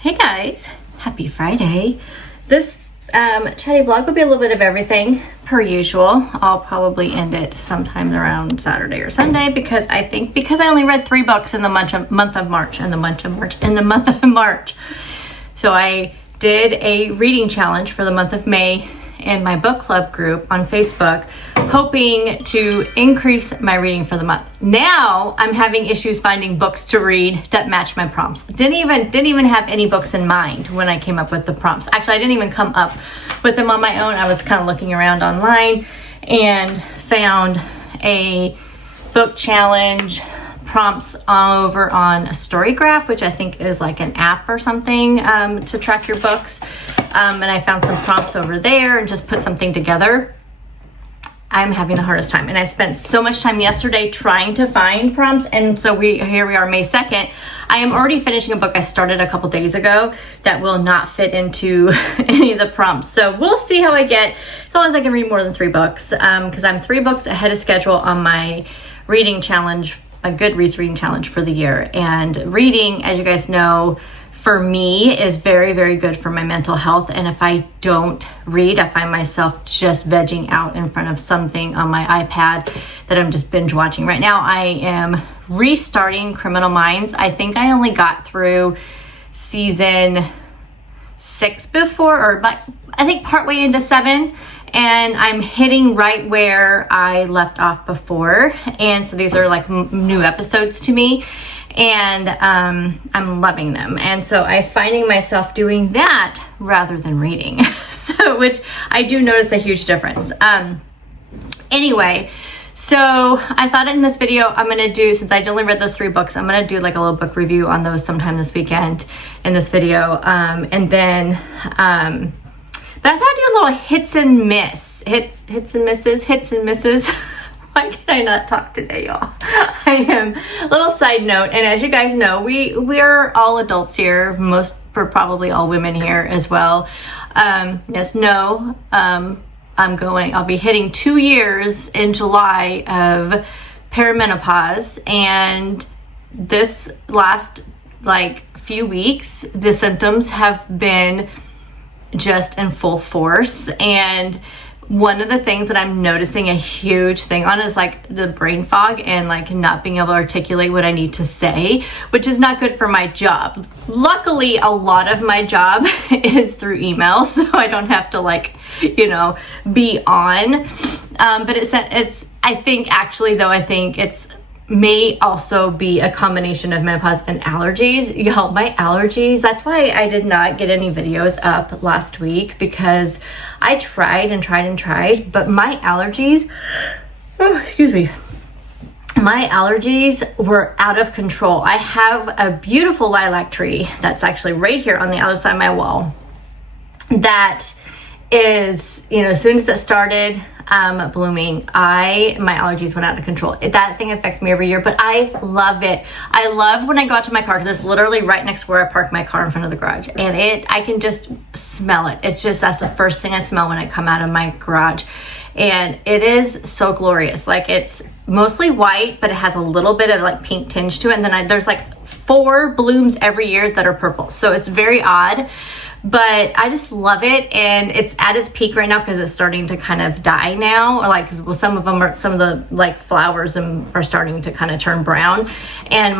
Hey guys, happy Friday. This chatty vlog will be a little bit of everything per usual. I'll probably end it sometime around Saturday or Sunday because I only read 3 books in the month of March. So I did a reading challenge for the month of May in my book club group on Facebook, hoping to increase my reading for the month. Now I'm having issues finding books to read that match my prompts. Didn't even have any books in mind when I came up with the prompts. Actually, I didn't even come up with them on my own. I was kind of looking around online and found a book challenge prompts over on Storygraph, which I think is like an app or something to track your books. And I found some prompts over there and just put something together. I'm having the hardest time. And I spent so much time yesterday trying to find prompts. And so here we are, May 2nd. I am already finishing a book I started a couple days ago that will not fit into any of the prompts. So we'll see how I get, as long as I can read more than 3 books. Because I'm 3 books ahead of schedule on my reading challenge, a Goodreads reading challenge for the year. And reading, as you guys know, for me is very, very good for my mental health. And if I don't read, I find myself just vegging out in front of something on my iPad that I'm just binge watching. Right now, I am restarting Criminal Minds. I think I only got through season 6 before, or I think partway into 7. And I'm hitting right where I left off before. And so these are like new episodes to me. And I'm loving them. And so I'm finding myself doing that rather than reading. Which I do notice a huge difference. Anyway, so I thought in this video I'm going to do, since I only read those 3 books, I'm going to do like a little book review on those sometime this weekend in this video. And then, but I thought I'd do a little hits and misses. Why can I not talk today, y'all? I am. Little side note, and as you guys know, we're all adults here. Probably all women here as well. I'll be hitting 2 years in July of perimenopause, and this last few weeks, the symptoms have been just in full force. And one of the things that I'm noticing a huge thing on is the brain fog and not being able to articulate what I need to say, which is not good for my job. Luckily, a lot of my job is through email, so I don't have to be on. But I think it's may also be a combination of menopause and allergies. Y'all, my allergies, that's why I did not get any videos up last week, because I tried, but my allergies, my allergies were out of control. I have a beautiful lilac tree that's actually right here on the other side of my wall that is, as soon as it started blooming, my allergies went out of control. That thing affects me every year, but I love it. I love when I go out to my car, because it's literally right next to where I park my car in front of the garage, and I can just smell it. That's the first thing I smell when I come out of my garage, and it is so glorious. It's mostly white, but it has a little bit of pink tinge to it, and then there's 4 blooms every year that are purple, so it's very odd. But I just love it, and it's at its peak right now because it's starting to kind of die now. Some of the flowers are starting to kind of turn brown. And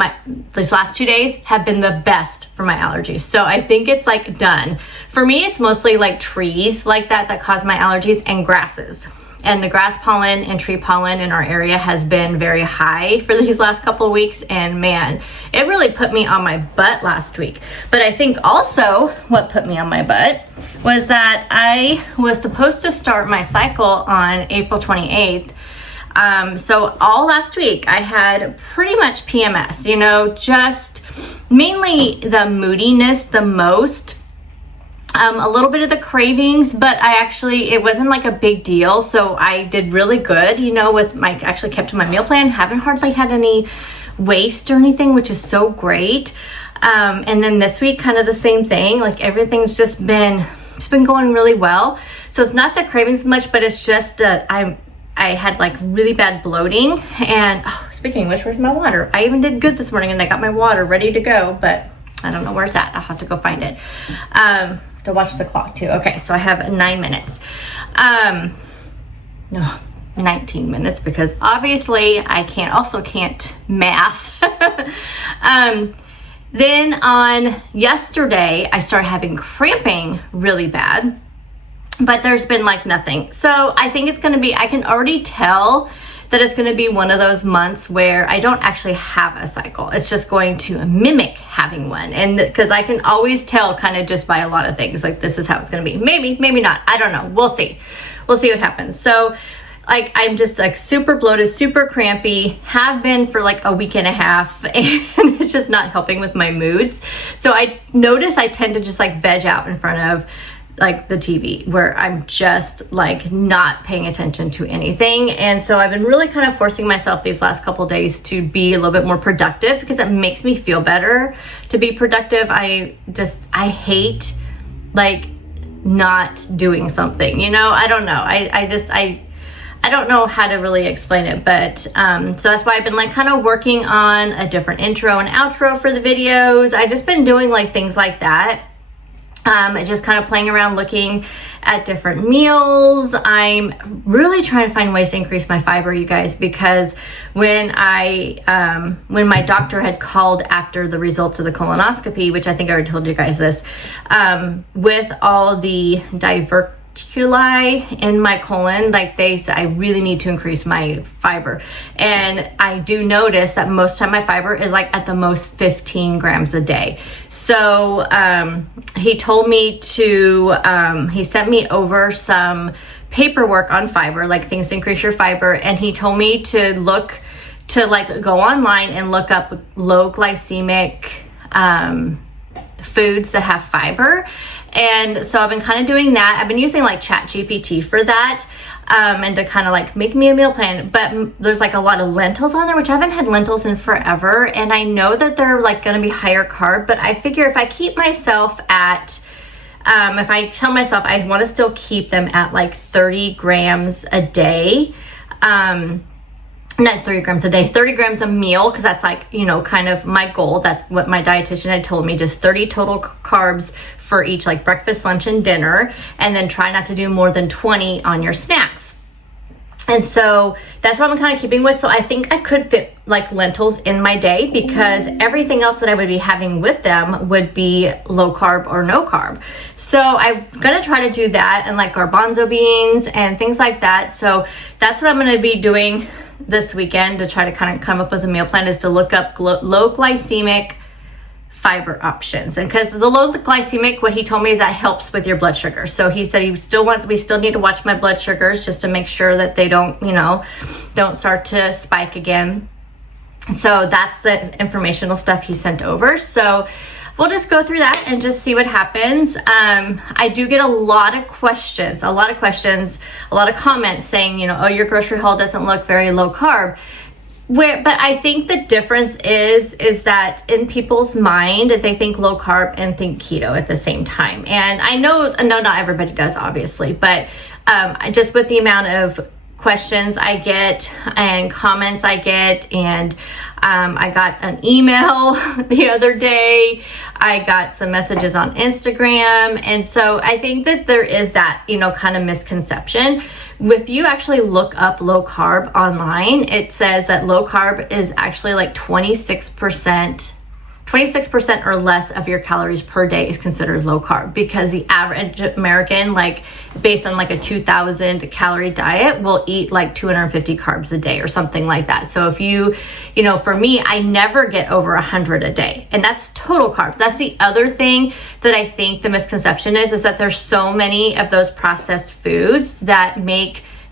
these last 2 days have been the best for my allergies. So I think it's done. For me, it's mostly trees that cause my allergies, and grasses. And the grass pollen and tree pollen in our area has been very high for these last couple of weeks. And man, it really put me on my butt last week. But I think also what put me on my butt was that I was supposed to start my cycle on April 28th. So all last week I had pretty much PMS, just mainly the moodiness the most. A little bit of the cravings, but it wasn't a big deal. So I did really good, actually kept to my meal plan. Haven't hardly had any waste or anything, which is so great. And then this week, kind of the same thing. Everything's just been going really well. So it's not the cravings much, but it's just I had really bad bloating. And speaking of which, where's my water? I even did good this morning, and I got my water ready to go, but I don't know where it's at. I'll have to go find it. To watch the clock too. Okay, so I have 9 minutes. No, 19 minutes, because obviously I can't math. Then on yesterday, I started having cramping really bad, but there's been like nothing. So I think it's going to be, I can already tell that it's going to be one of those months where I don't actually have a cycle. It's just going to mimic having one. And because I can always tell kind of just by a lot of things, like this is how it's going to be. Maybe, maybe not. I don't know. We'll see. We'll see what happens. So like, I'm just like super bloated, super crampy, have been for like a week and a half, and it's just not helping with my moods. So I notice I tend to just like veg out in front of like the TV, where I'm just like not paying attention to anything. And so I've been really kind of forcing myself these last couple days to be a little bit more productive, because it makes me feel better to be productive. I hate like not doing something, you know? I don't know. I don't know how to really explain it, but so that's why I've been like kind of working on a different intro and outro for the videos. I've just been doing like things like that. Just kind of playing around, looking at different meals. I'm really trying to find ways to increase my fiber, you guys, because when my doctor had called after the results of the colonoscopy, which I think I already told you guys this, with all the diverticuli in my colon, like they said, I really need to increase my fiber. And I do notice that most of the time my fiber is like at the most 15 grams a day. So he told me to, he sent me over some paperwork on fiber, like things to increase your fiber. And he told me to like go online and look up low glycemic foods that have fiber. And so I've been kind of doing that. I've been using like ChatGPT for that, and to kind of like make me a meal plan. But there's like a lot of lentils on there, which I haven't had lentils in forever. And I know that they're like going to be higher carb, but I figure if I keep myself at, if I tell myself I want to still keep them at like 30 grams a day, not 30 grams a day, 30 grams a meal, because that's like, you know, kind of my goal. That's what my dietitian had told me, just 30 total carbs for each like breakfast, lunch, and dinner, and then try not to do more than 20 on your snacks. And so that's what I'm kind of keeping with. So I think I could fit like lentils in my day, because everything else that I would be having with them would be low carb or no carb. So I'm going to try to do that, and like garbanzo beans and things like that. So that's what I'm going to be doing this weekend to try to kind of come up with a meal plan, is to look up low glycemic fiber options. And because the low glycemic, what he told me is that helps with your blood sugar. So he said we still need to watch my blood sugars just to make sure that they don't start to spike again. So that's the informational stuff he sent over. So we'll just go through that and just see what happens. I do get a lot of questions, a lot of comments saying, oh, your grocery haul doesn't look very low carb. But I think the difference is that in people's mind, they think low carb and think keto at the same time. And I know not everybody does, obviously, but just with the amount of questions I get and comments I get, and I got an email the other day, I got some messages on Instagram, and so I think that there is that kind of misconception. If you actually look up low carb online, it says that low carb is actually like 26% or less of your calories per day is considered low carb, because the average American, like based on like a 2,000 calorie diet, will eat like 250 carbs a day or something like that. So if for me, I never get over 100 a day, and that's total carbs. That's the other thing that I think the misconception is that there's so many of those processed foods that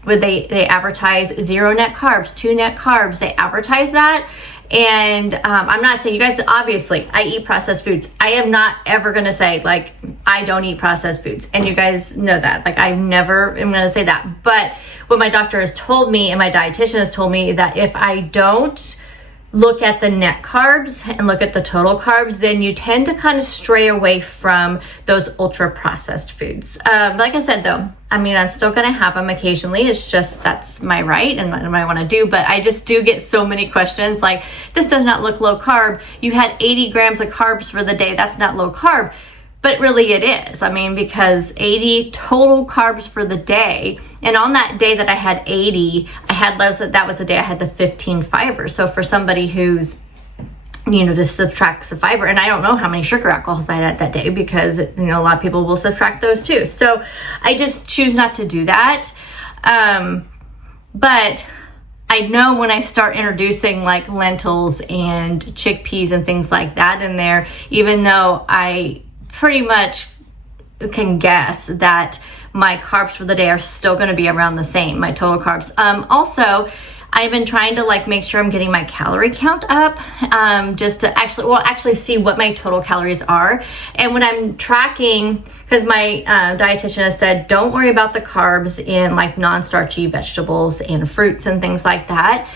where they advertise 0 net carbs, 2 net carbs. They advertise that. And I'm not saying, you guys, obviously I eat processed foods. I am not ever going to say like I don't eat processed foods, and you guys know that. Like I never am going to say that. But what my doctor has told me and my dietitian has told me, that if I don't look at the net carbs and look at the total carbs, then you tend to kind of stray away from those ultra processed foods. Like I said though, I mean, I'm still gonna have them occasionally. It's just, that's my right and what I wanna do. But I just do get so many questions like, this does not look low carb. You had 80 grams of carbs for the day. That's not low carb. But really it is. I mean, because 80 total carbs for the day. And on that day that I had 80, that was the day I had the 15 fiber. So for somebody who's, just subtracts the fiber, and I don't know how many sugar alcohols I had that day, because, a lot of people will subtract those too. So I just choose not to do that. But I know when I start introducing like lentils and chickpeas and things like that in there, even though I pretty much can guess that my carbs for the day are still going to be around the same, my total carbs. Also, I've been trying to like make sure I'm getting my calorie count up, just to actually see what my total calories are. And when I'm tracking, because my dietitian has said, don't worry about the carbs in like non-starchy vegetables and fruits and things like that.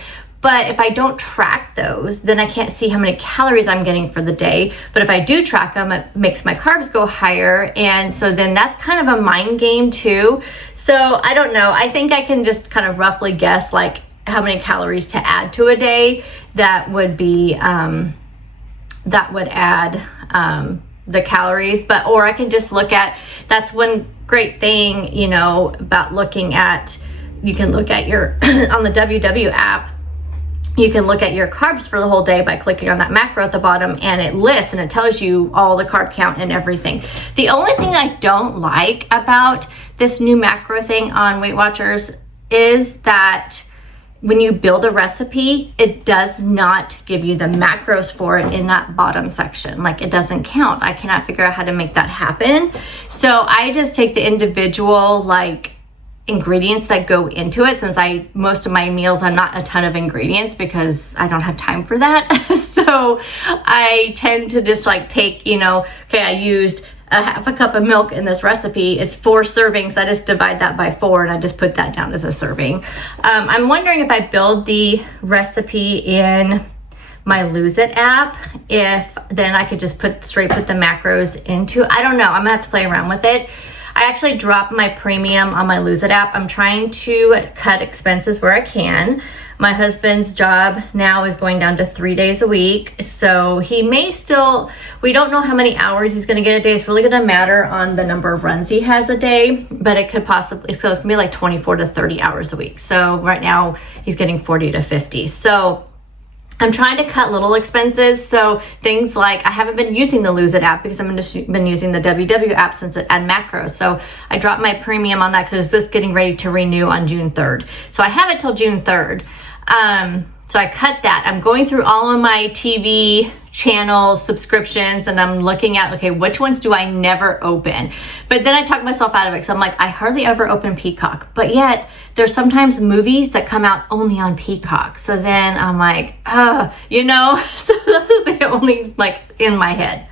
But if I don't track those, then I can't see how many calories I'm getting for the day. But if I do track them, it makes my carbs go higher. And so then that's kind of a mind game too. So I don't know. I think I can just kind of roughly guess like how many calories to add to a day that would be, that would add the calories. Or I can just look at, that's one great thing, about looking at, you can look at your, on the WW app, you can look at your carbs for the whole day by clicking on that macro at the bottom, and it lists and it tells you all the carb count and everything. The only thing I don't like about this new macro thing on Weight Watchers is that when you build a recipe, it does not give you the macros for it in that bottom section. Like, it doesn't count. I cannot figure out how to make that happen. So I just take the individual ingredients that go into it, since most of my meals are not a ton of ingredients because I don't have time for that. So I tend to just take, okay, I used a half a cup of milk in this recipe. It's 4 servings. I just divide that by 4 and I just put that down as a serving. I'm wondering if I build the recipe in my Lose It app, if then I could just put the macros into, I don't know. I'm gonna have to play around with it. I actually dropped my premium on my Lose It app. I'm trying to cut expenses where I can. My husband's job now is going down to 3 days a week. So he may still, we don't know how many hours he's gonna get a day. It's really gonna matter on the number of runs he has a day, but it could possibly, so it's gonna be like 24 to 30 hours a week. So right now he's getting 40 to 50. So I'm trying to cut little expenses. So things like, I haven't been using the Lose It app because I've been using the WW app since it had macros. So I dropped my premium on that because it's just getting ready to renew on June 3rd. So I have it till June 3rd. So I cut that. I'm going through all of my TV channel subscriptions and I'm looking at, okay, which ones do I never open? But then I talk myself out of it because I'm like, I hardly ever open Peacock, but yet there's sometimes movies that come out only on Peacock. So then I'm like, so those are the only in my head.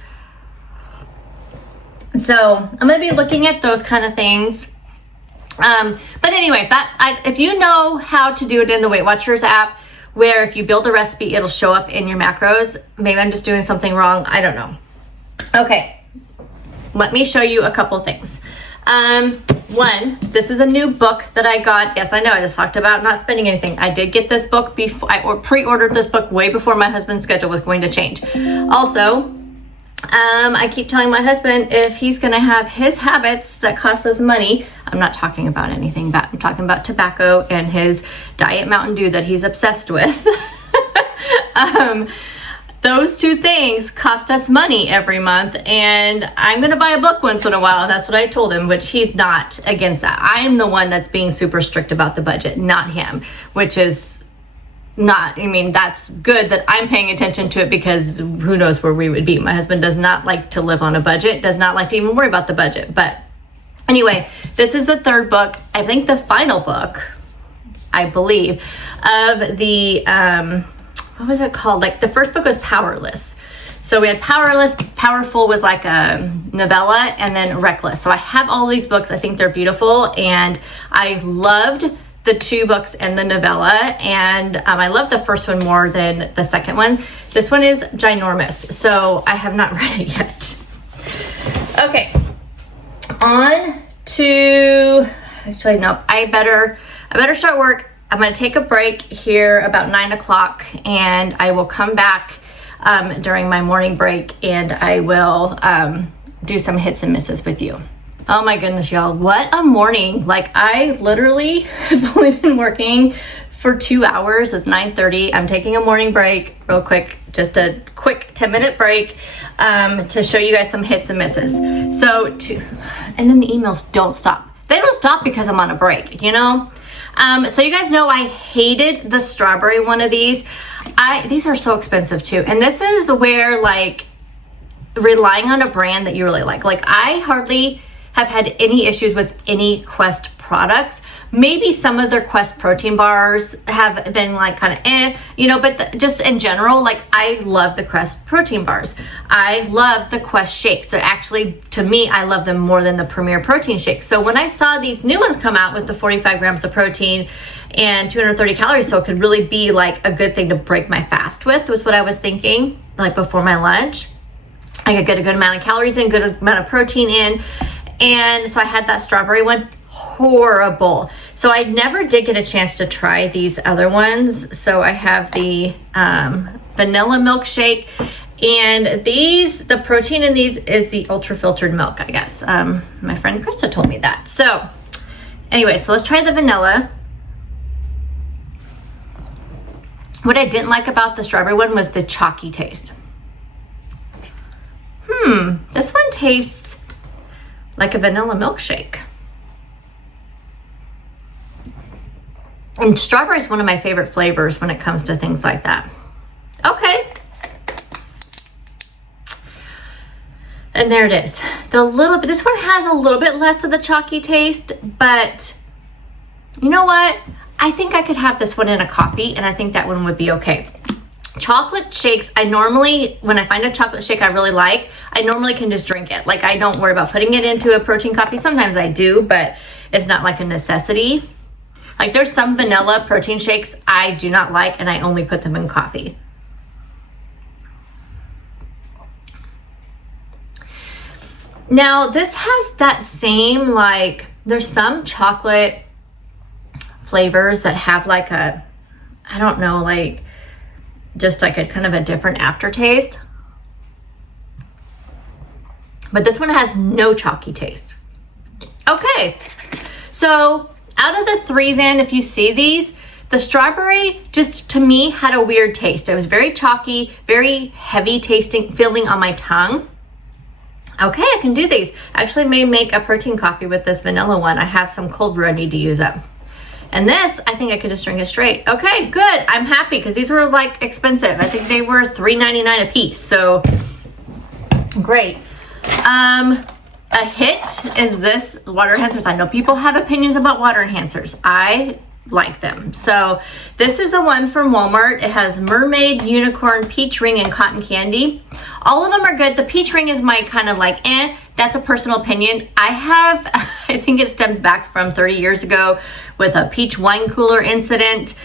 So I'm going to be looking at those kind of things. But anyway, if you know how to do it in the Weight Watchers app, where if you build a recipe, it'll show up in your macros. Maybe I'm just doing something wrong. I don't know. Okay, let me show you a couple things. One, this is a new book that I got. Yes, I know, I just talked about not spending anything. I did get this book before, I pre-ordered this book way before my husband's schedule was going to change. Also, I keep telling my husband if he's going to have his habits that cost us money, I'm not talking about anything bad. I'm talking about tobacco and his Diet Mountain Dew that he's obsessed with. Those two things cost us money every month, and I'm going to buy a book once in a while. That's what I told him, which he's not against that. I'm the one that's being super strict about the budget, not him, which is that's good that I'm paying attention to it, because who knows where we would be. My husband does not like to live on a budget, does not like to even worry about the budget. But anyway, this is the third book, I think the final book, I believe, of the, what was it called? The first book was Powerless. So we had Powerless, Powerful was like a novella, and then Reckless. So I have all these books. I think they're beautiful, and I loved the 2 books in the novella, and I love the first one more than the second one. This one is ginormous, so I have not read it yet. Okay, on to, actually no, I better start work. I'm gonna take a break here about 9 o'clock, and I will come back during my morning break, and I will do some hits and misses with you. Oh my goodness, y'all, what a morning. Like, I literally have only been working for 2 hours. It's 9:30. I'm taking a morning break real quick, just a quick 10-minute break to show you guys some hits and misses. And then the emails don't stop. They don't stop because I'm on a break, you know? So you guys know I hated the strawberry one of these. These are so expensive too. And this is where, like, relying on a brand that you really like. Like, I hardly have had any issues with any Quest products. Maybe some of their Quest protein bars have been like kind of you know, but just in general, like, I love the Quest protein bars. I love the Quest shakes. So actually, to me, I love them more than the Premier protein shakes. So when I saw these new ones come out with the 45 grams of protein and 230 calories, so it could really be like a good thing to break my fast with, was what I was thinking, like before my lunch. I could get a good amount of calories in, good amount of protein in. And so I had that strawberry one. Horrible. So I never did get a chance to try these other ones. So I have the vanilla milkshake, and the protein in these is the ultra filtered milk, I guess. My friend Krista told me that. So anyway, so let's try the vanilla. What I didn't like about the strawberry one was the chalky taste. This one tastes like a vanilla milkshake. And strawberry is one of my favorite flavors when it comes to things like that. Okay. And there it is. This one has a little bit less of the chalky taste, but you know what? I think I could have this one in a coffee, and I think that one would be okay. Chocolate shakes, when I find a chocolate shake I really like, I normally can just drink it. Like, I don't worry about putting it into a protein coffee. Sometimes I do, but it's not like a necessity. Like, there's some vanilla protein shakes I do not like, and I only put them in coffee. Now, this has that same, like, there's some chocolate flavors that have like I don't know, like, just like a kind of a different aftertaste. But this one has no chalky taste. Okay, so out of the 3 then, if you see these, the strawberry just, to me, had a weird taste. It was very chalky, very heavy tasting, feeling on my tongue. Okay, I can do these. Actually, may make a protein coffee with this vanilla one. I have some cold brew I need to use up. And this, I think I could just drink it straight. Okay, good. I'm happy because these were like expensive. I think they were $3.99 a piece. So great. A hit is this water enhancers. I know people have opinions about water enhancers. I like them. So this is the one from Walmart. It has mermaid, unicorn, peach ring, and cotton candy. All of them are good. The peach ring is my kind of like, that's a personal opinion. I think it stems back from 30 years ago with a peach wine cooler incident.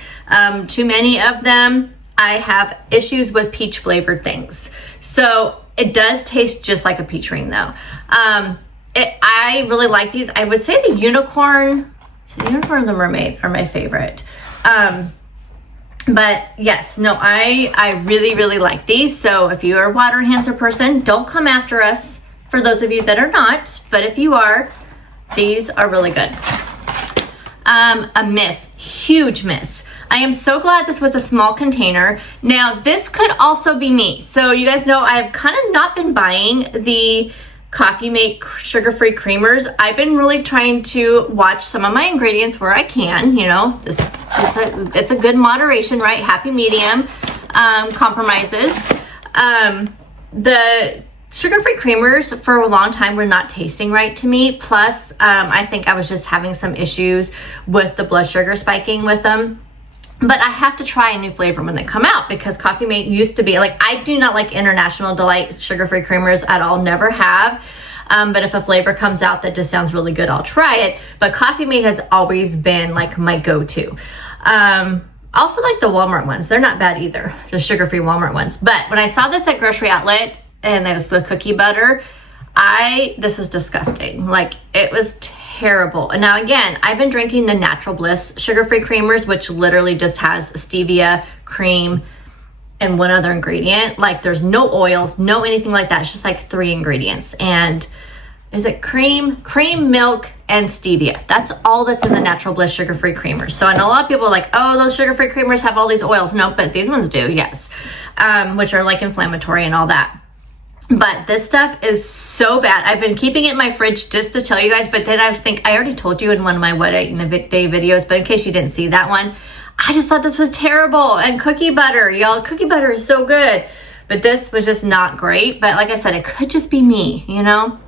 Too many of them. I have issues with peach flavored things. So it does taste just like a peach ring though. I really like these. I would say the unicorn and the mermaid are my favorite. But yes, no, I really, really like these. So if you are a water enhancer person, don't come after us for those of you that are not. But if you are, these are really good. A miss, huge miss. I am so glad this was a small container. Now, this could also be me. So you guys know I've kind of not been buying the Coffee Mate sugar-free creamers. I've been really trying to watch some of my ingredients where I can, you know. It's a good moderation, right? Happy medium compromises. The sugar-free creamers for a long time were not tasting right to me. Plus, I think I was just having some issues with the blood sugar spiking with them. But I have to try a new flavor when they come out because Coffee Mate used to be, like, I do not like International Delight sugar-free creamers at all, never have. But if a flavor comes out that just sounds really good, I'll try it. But Coffee Mate has always been like my go-to. Also like the Walmart ones. They're not bad either. Just sugar-free Walmart ones. But when I saw this at Grocery Outlet and it was the cookie butter, this was disgusting. Like, it was terrible. And now again, I've been drinking the Natural Bliss sugar-free creamers, which literally just has stevia, cream, and one other ingredient. Like, there's no oils, no anything like that. It's just like 3 ingredients. And is it cream, milk, and stevia? That's all that's in the Natural Bliss sugar-free creamers. So I know a lot of people are like, oh, those sugar-free creamers have all these oils. No, but these ones do, yes. Which are like inflammatory and all that. But this stuff is so bad. I've been keeping it in my fridge just to tell you guys, but then I think I already told you in one of my What I Ate in a Day videos, but in case you didn't see that one, I just thought this was terrible. And cookie butter, y'all, cookie butter is so good. But this was just not great. But like I said, it could just be me, you know?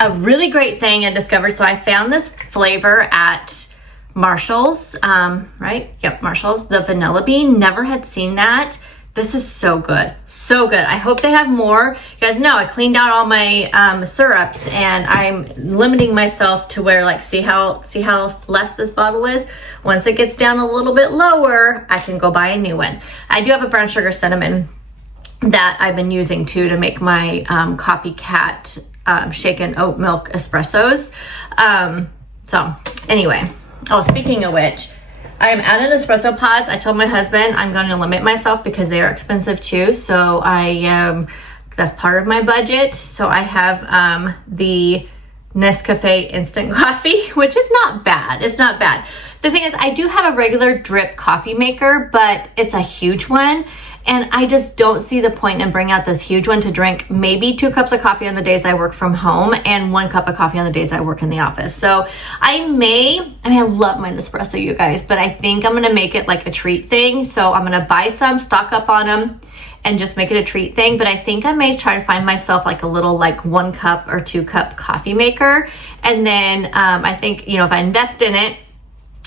A really great thing I discovered, so I found this flavor at Marshall's, right? Yep, Marshall's, the vanilla bean. Never had seen that. This is so good. So good. I hope they have more. You guys know I cleaned out all my syrups, and I'm limiting myself to where, like, see how less this bottle is? Once it gets down a little bit lower, I can go buy a new one. I do have a brown sugar cinnamon that I've been using too to make my copycat shaken oat milk espressos. So anyway, oh, speaking of which, I'm out of espresso pods. I told my husband I'm going to limit myself because they are expensive too. So that's part of my budget. So I have the Nescafe instant coffee, which is not bad. It's not bad. The thing is, I do have a regular drip coffee maker, but it's a huge one. And I just don't see the point in bringing out this huge one to drink maybe 2 cups of coffee on the days I work from home and 1 cup of coffee on the days I work in the office. So I love my Nespresso, you guys, but I think I'm going to make it like a treat thing. So I'm going to buy some, stock up on them, and just make it a treat thing. But I think I may try to find myself like a little like 1 cup or 2 cup coffee maker. And then I think, you know, if I invest in it,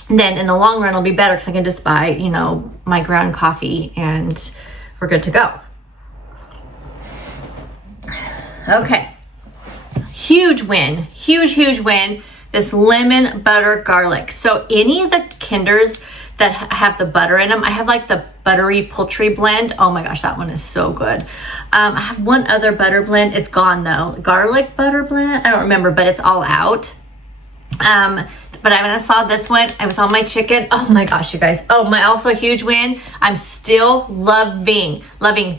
then in the long run it'll be better because I can just buy, you know, my ground coffee and we're good to go. Okay. Huge win. Huge win. This lemon butter garlic. So any of the Kinders that have the butter in them, I have like the buttery poultry blend. Oh my gosh, that one is so good. I have one other butter blend. It's gone though. Garlic butter blend. I don't remember, but it's all out. But when I saw this one, I was on my chicken. Oh my gosh, you guys. Oh, my also a huge win. I'm still loving,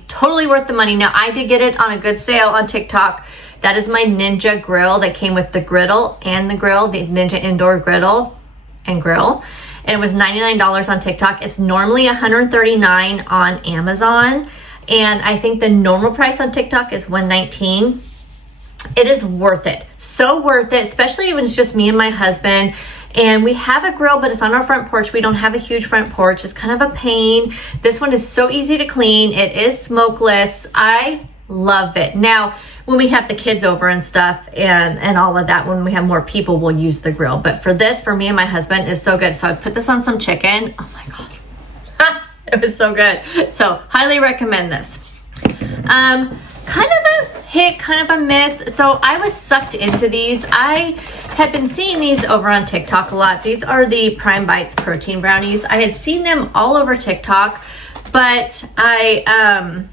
totally worth the money. Now, I did get it on a good sale on TikTok. That is my Ninja grill that came with the griddle and the grill, the Ninja indoor griddle and grill. And it was $99 on TikTok. It's normally $139 on Amazon. And I think the normal price on TikTok is $119. It is worth it. So worth it, especially when it's just me and my husband. And we have a grill, but it's on our front porch. We don't have a huge front porch. It's kind of a pain. This one is so easy to clean. It is smokeless. I love it. Now, when we have the kids over and stuff and all of that, when we have more people, we'll use the grill. But for this, for me and my husband, is so good. So I put this on some chicken. Oh my God. It was so good. So highly recommend this. Kind of a hit, kind of a miss. So I was sucked into these. I had been seeing these over on TikTok a lot. These are the Prime Bites protein brownies. I had seen them all over TikTok, but I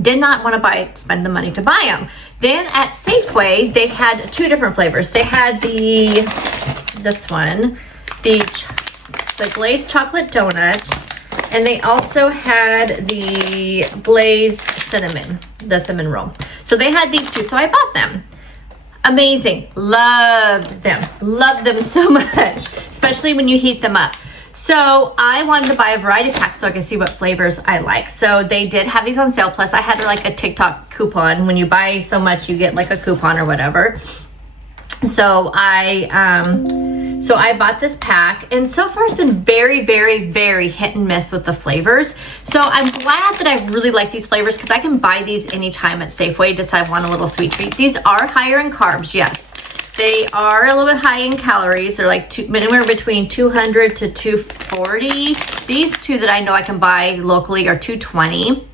did not want to spend the money to buy them. Then at Safeway, they had 2 different flavors. They had this one, the glazed chocolate donut, and they also had the glazed cinnamon, the cinnamon roll. So they had these 2, so I bought them. Amazing. Loved them so much, especially when you heat them up. So I wanted to buy a variety pack so I could see what flavors I like. So they did have these on sale. Plus I had like a TikTok coupon. When you buy so much, you get like a coupon or whatever. So I bought this pack, and so far it's been very hit and miss with the flavors. So I'm glad that I really like these flavors because I can buy these anytime at Safeway. Just I want a little sweet treat. These are higher in carbs, yes. They are a little bit high in calories. They're like anywhere between 200 to 240. These 2 that I know I can buy locally are 220.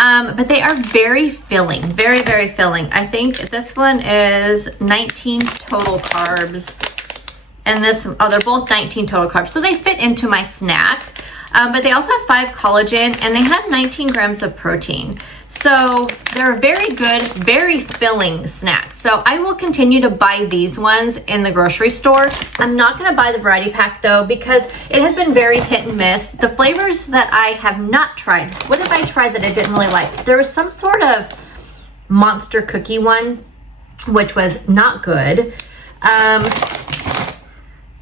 But they are very filling, very, very filling. I think this one is 19 total carbs. And this, oh, they're both 19 total carbs. So they fit into my snack. But they also have 5 collagen and they have 19 grams of protein. So they're a very good, very filling snack. So I will continue to buy these ones in the grocery store. I'm not gonna buy the variety pack though, because it has been very hit and miss. The flavors that I have not tried, what have I tried that I didn't really like? There was some sort of monster cookie one, which was not good.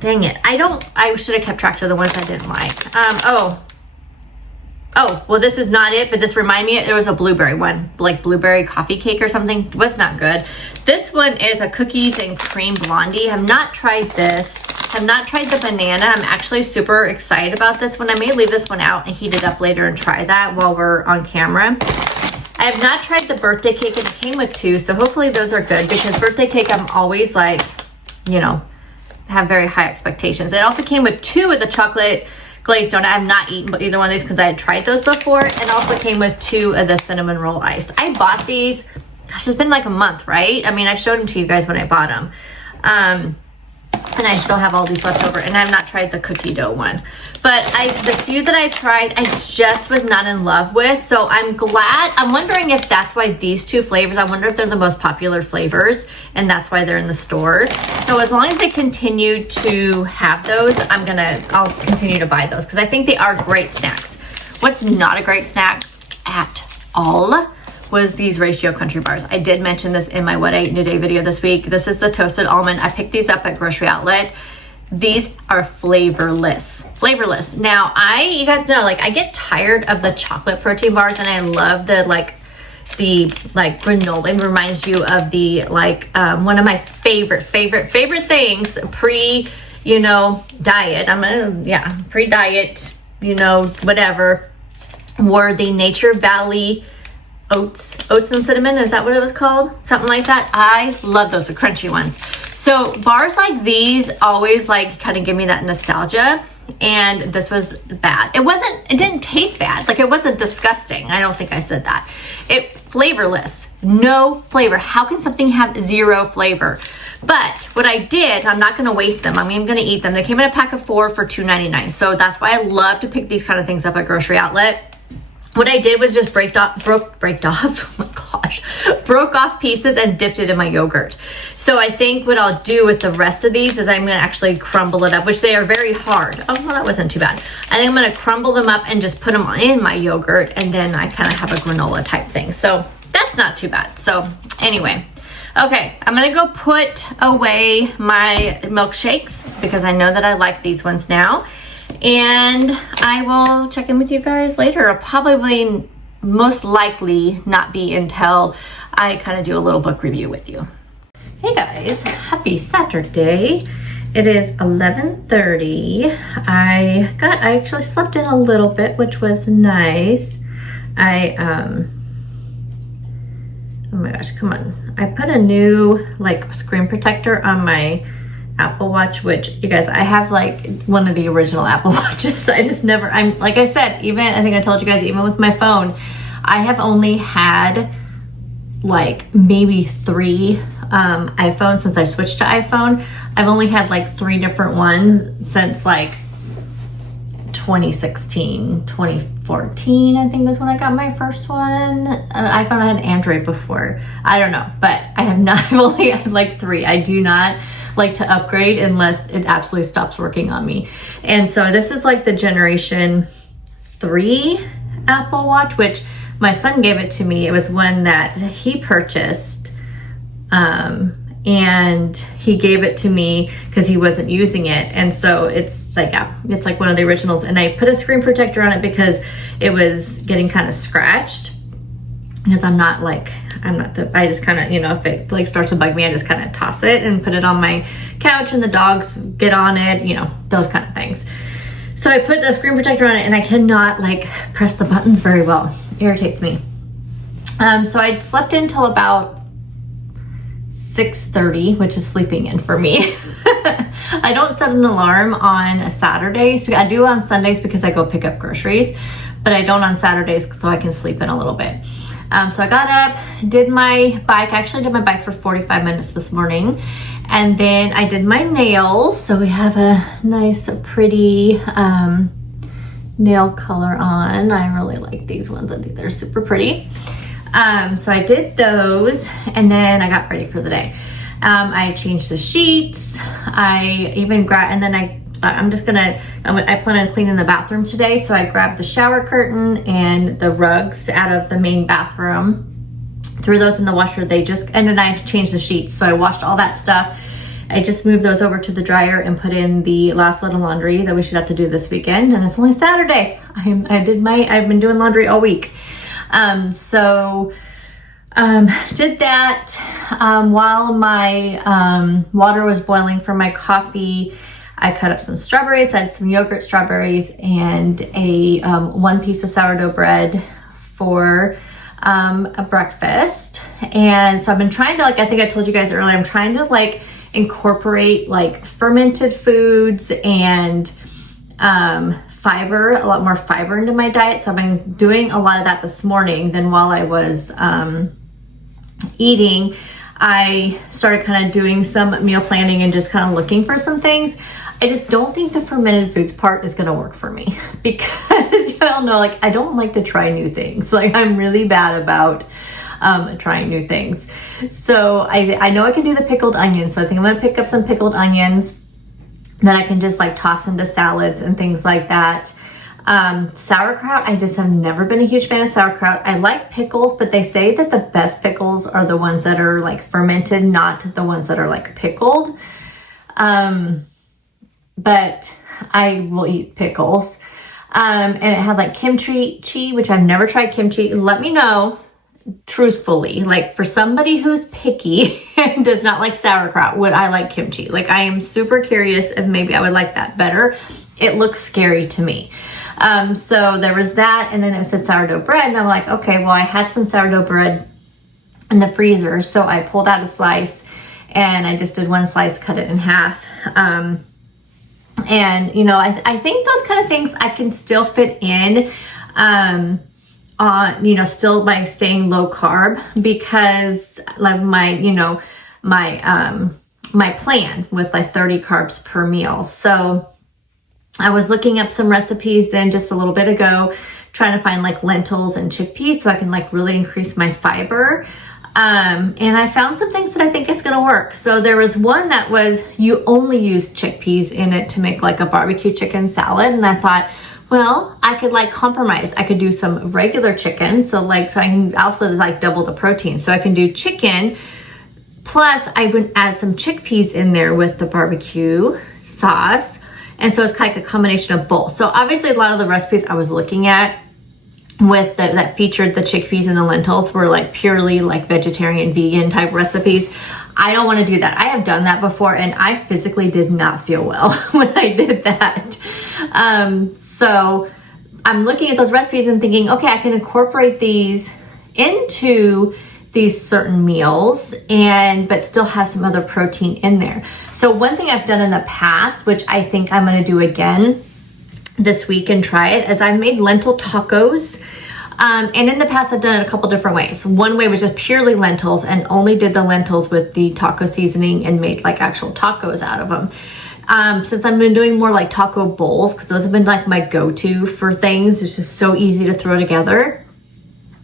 Dang it. I should have kept track of the ones I didn't like. Oh, well, this is not it, but this reminded me, there was a blueberry one, like blueberry coffee cake or something. Was not good. This one is a cookies and cream blondie. Have not tried this. Have not tried the banana. I'm actually super excited about this one. I may leave this one out and heat it up later and try that while we're on camera. I have not tried the birthday cake, and it came with 2, so hopefully those are good, because birthday cake, I'm always like, you know, have very high expectations. It also came with 2 of the chocolate glazed donut. I have not eaten either one of these because I had tried those before, and also came with 2 of the cinnamon roll iced. I bought these, gosh, it's been like a month, right? I mean, I showed them to you guys when I bought them. And I still have all these left over, and I have not tried the cookie dough one. But the few that I tried, I just was not in love with. So I'm glad. I'm wondering if that's why these 2 flavors, I wonder if they're the most popular flavors and that's why they're in the store. So as long as they continue to have those, I'll continue to buy those, because I think they are great snacks. What's not a great snack at all was these Ratio Country Bars. I did mention this in my What I Ate in a Day video this week. This is the toasted almond. I picked these up at Grocery Outlet. These are flavorless. Now, you guys know, like, I get tired of the chocolate protein bars, and I love the granola. It reminds you of the, one of my favorite things pre, diet. Pre-diet, whatever, were the Nature Valley oats and cinnamon. Is that what it was called? Something like that. I love those, the crunchy ones. So bars like these always kind of give me that nostalgia, and this was bad. It didn't taste bad. Like, it wasn't disgusting. I don't think I said that. Flavorless, no flavor. How can something have 0 flavor? But what I did, I'm not going to waste them. I'm going to eat them. They came in a pack of 4 for $2.99. So that's why I love to pick these kind of things up at Grocery Outlet. What I did was just broke off pieces and dipped it in my yogurt. So I think what I'll do with the rest of these is I'm going to actually crumble it up, which they are very hard. Oh, well, that wasn't too bad. I think I'm going to crumble them up and just put them in my yogurt, and then I kind of have a granola type thing. So that's not too bad. So anyway, okay, I'm going to go put away my milkshakes because I know that I like these ones now. And I will check in with you guys later. I'll probably most likely not be until I kind of do a little book review with you. Hey guys, happy Saturday. It is 11:30. I actually slept in a little bit, which was nice. Oh my gosh, come on. I put a new screen protector on my Apple Watch, which, you guys, I have one of the original Apple Watches. I just never, like I said, I think I told you guys, even with my phone, I have only had maybe 3 iPhones since I switched to iPhone. I've only had 3 different ones since 2016, 2014, I think is when I got my first one. iPhone, I had Android before. I don't know, but I've only had 3. I do not like to upgrade unless it absolutely stops working on me. And so this is the generation 3 Apple Watch, which my son gave it to me. It was one that he purchased, and he gave it to me because he wasn't using it. And so it's it's one of the originals. And I put a screen protector on it because it was getting kind of scratched. Because I just kind of, if it starts to bug me, I just kind of toss it and put it on my couch, and the dogs get on it, those kind of things. So I put a screen protector on it, and I cannot press the buttons very well. It irritates me. So I slept in till about 6:30, which is sleeping in for me. I don't set an alarm on Saturdays. I do on Sundays because I go pick up groceries. but I don't on Saturdays so I can sleep in a little bit. So I got up, did my bike. I actually did my bike for 45 minutes this morning. And then I did my nails. So we have a nice, pretty nail color on. I really like these ones. I think they're super pretty. So I did those and then I got ready for the day. I changed the sheets. I even grabbed, and then I plan on cleaning the bathroom today. So I grabbed the shower curtain and the rugs out of the main bathroom, threw those in the washer. And then I changed the sheets. So I washed all that stuff. I just moved those over to the dryer and put in the last little laundry that we should have to do this weekend. And it's only Saturday. I've been doing laundry all week. Did that, while my, water was boiling for my coffee. I cut up some strawberries, I had some yogurt strawberries and a, one piece of sourdough bread for, a breakfast. And so I've been trying to, like, I think I told you guys earlier, I'm trying to like incorporate like fermented foods and, fiber, a lot more fiber into my diet. So I've been doing a lot of that this morning. Then while I was, eating, I started kind of doing some meal planning and just kind of looking for some things. I just don't think the fermented foods part is going to work for me because y'all know, like, I don't like to try new things. Like, I'm really bad about trying new things. So I know I can do the pickled onions. So I think I'm going to pick up some pickled onions that I can just like toss into salads and things like that. Sauerkraut, I just have never been a huge fan of sauerkraut. I like pickles, but they say that the best pickles are the ones that are like fermented, not the ones that are like pickled. But I will eat pickles. And it had like kimchi, which I've never tried kimchi. Let me know, truthfully, like for somebody who's picky and does not like sauerkraut, would I like kimchi? Like, I am super curious if maybe I would like that better. It looks scary to me. So there was that, and then it said sourdough bread, and I'm like, okay, well, I had some sourdough bread in the freezer, so I pulled out a slice, and I just did one slice, cut it in half. And you know, I think those kind of things I can still fit in, on, you know, still by staying low carb, because like my, you know, my plan with like 30 carbs per meal. So I was looking up some recipes then just a little bit ago, trying to find like lentils and chickpeas so I can like really increase my fiber. And I found some things that I think is going to work. So there was one that was, you only use chickpeas in it to make like a barbecue chicken salad. And I thought, well, I could like compromise. I could do some regular chicken. So I can also like double the protein. So I can do chicken, plus I would add some chickpeas in there with the barbecue sauce. And so it's kind of like a combination of both. So obviously a lot of the recipes I was looking at with that featured the chickpeas and the lentils were like purely like vegetarian, vegan type recipes. I don't want to do that. I have done that before and I physically did not feel well when I did that. So I'm looking at those recipes and thinking, okay, I can incorporate these into these certain meals but still have some other protein in there. So one thing I've done in the past, which I think I'm going to do again this week and try it, is I've made lentil tacos. And in the past, I've done it a couple different ways. One way was just purely lentils and only did the lentils with the taco seasoning and made like actual tacos out of them. Since I've been doing more like taco bowls, because those have been like my go-to for things, it's just so easy to throw together.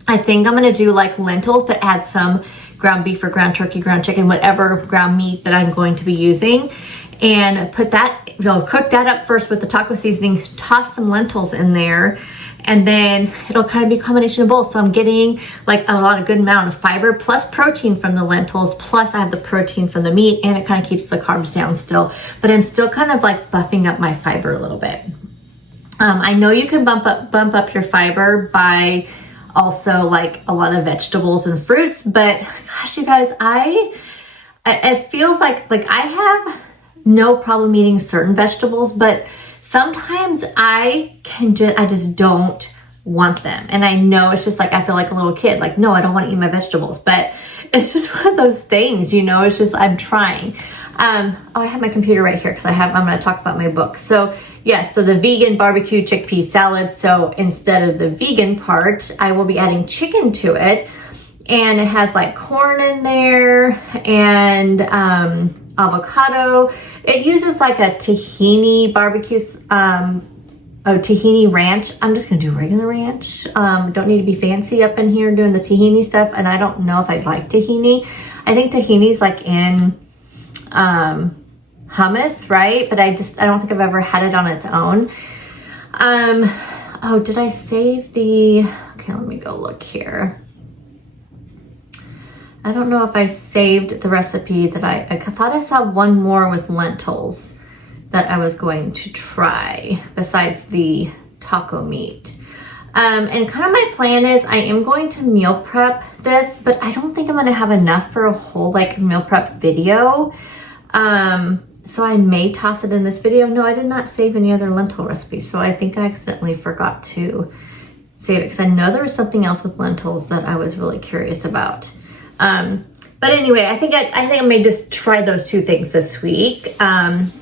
I think I'm going to do like lentils, but add some ground beef or ground turkey, ground chicken, whatever ground meat that I'm going to be using, and put that, you know, cook that up first with the taco seasoning, toss some lentils in there, and then it'll kind of be a combination of both. So I'm getting like a good amount of fiber plus protein from the lentils, plus I have the protein from the meat, and it kind of keeps the carbs down still, but I'm still kind of like buffing up my fiber a little bit. I know you can bump up your fiber by also like a lot of vegetables and fruits, but gosh, you guys, it feels like I have no problem eating certain vegetables, but sometimes I just don't want them. And I know it's just like, I feel like a little kid, like, no, I don't want to eat my vegetables, but it's just one of those things, you know, it's just, I'm trying. I have my computer right here because I'm going to talk about my book. So Yes, so the vegan barbecue chickpea salad. So instead of the vegan part, I will be adding chicken to it. And it has like corn in there and avocado. It uses like a tahini barbecue, tahini ranch. I'm just gonna do regular ranch. Don't need to be fancy up in here doing the tahini stuff. And I don't know if I'd like tahini. I think tahini's like in hummus, right? But I don't think I've ever had it on its own. Oh, did I save the, okay, let me go look here. I don't know if I saved the recipe that I thought I saw one more with lentils that I was going to try besides the taco meat. And kind of my plan is I am going to meal prep this, but I don't think I'm going to have enough for a whole like meal prep video. So I may toss it in this video. No, I did not save any other lentil recipes. So I think I accidentally forgot to save it because I know there was something else with lentils that I was really curious about. But anyway, I think I may just try those two things this week.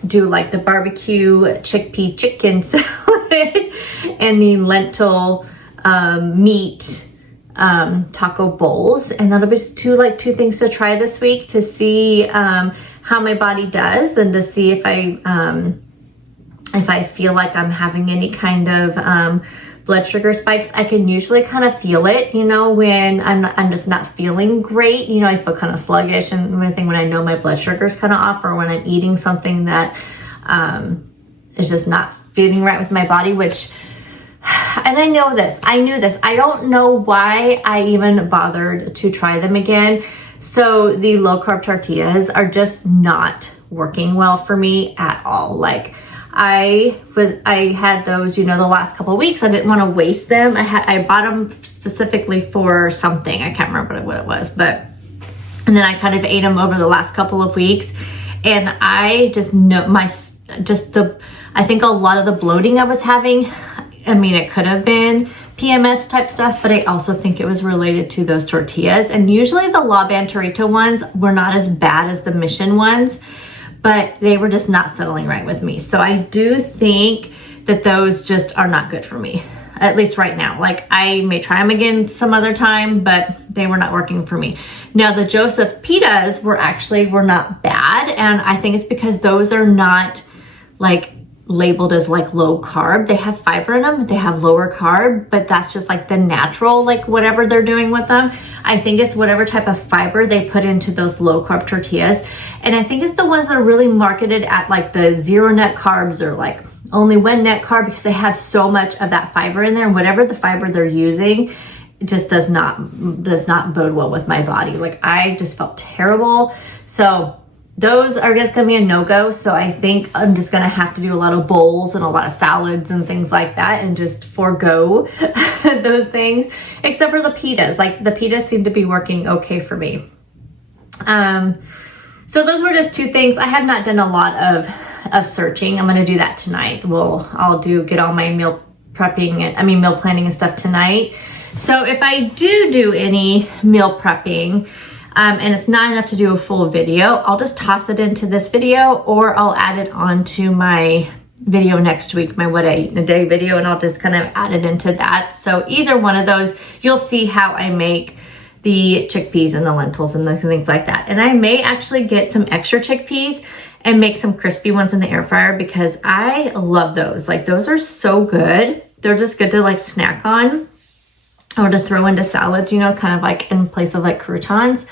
Do like the barbecue chickpea chicken salad and the lentil meat taco bowls, and that'll be two things to try this week to see how my body does and to see if I feel like I'm having any kind of blood sugar spikes. I can usually kind of feel it, you know, when I'm just not feeling great. You know, I feel kind of sluggish and everything when I know my blood sugar is kind of off, or when I'm eating something that is just not feeling right with my body, which, and I knew this. I don't know why I even bothered to try them again. So the low carb tortillas are just not working well for me at all. Like, I had those, you know, the last couple of weeks. I didn't want to waste them. I bought them specifically for something. I can't remember what it was, and then I kind of ate them over the last couple of weeks. And I just know I think a lot of the bloating I was having, I mean, it could have been PMS type stuff, but I also think it was related to those tortillas. And usually the La Bantarita ones were not as bad as the Mission ones, but they were just not settling right with me. So I do think that those just are not good for me, at least right now. Like, I may try them again some other time, but they were not working for me. Now the Joseph pitas were not bad. And I think it's because those are not like labeled as like low carb. They have fiber in them, they have lower carb, but that's just like the natural, like whatever they're doing with them. I think it's whatever type of fiber they put into those low carb tortillas. And I think it's the ones that are really marketed at like the 0 net carbs or like only 1 net carb, because they have so much of that fiber in there, and whatever the fiber they're using, it just does not bode well with my body. Like, I just felt terrible. So those are just gonna be a no-go. So I think I'm just gonna have to do a lot of bowls and a lot of salads and things like that and just forego those things, except for the pitas. Like, the pitas seem to be working okay for me. So those were just two things. I have not done a lot of searching. I'm gonna do that tonight. I'll get all my meal planning and stuff tonight. So if I do any meal prepping, and it's not enough to do a full video, I'll just toss it into this video, or I'll add it onto my video next week, my What I Eat in a Day video, and I'll just kind of add it into that. So either one of those, you'll see how I make the chickpeas and the lentils and the things like that. And I may actually get some extra chickpeas and make some crispy ones in the air fryer, because I love those. Like, those are so good. They're just good to like snack on or to throw into salads, you know, kind of like in place of like croutons.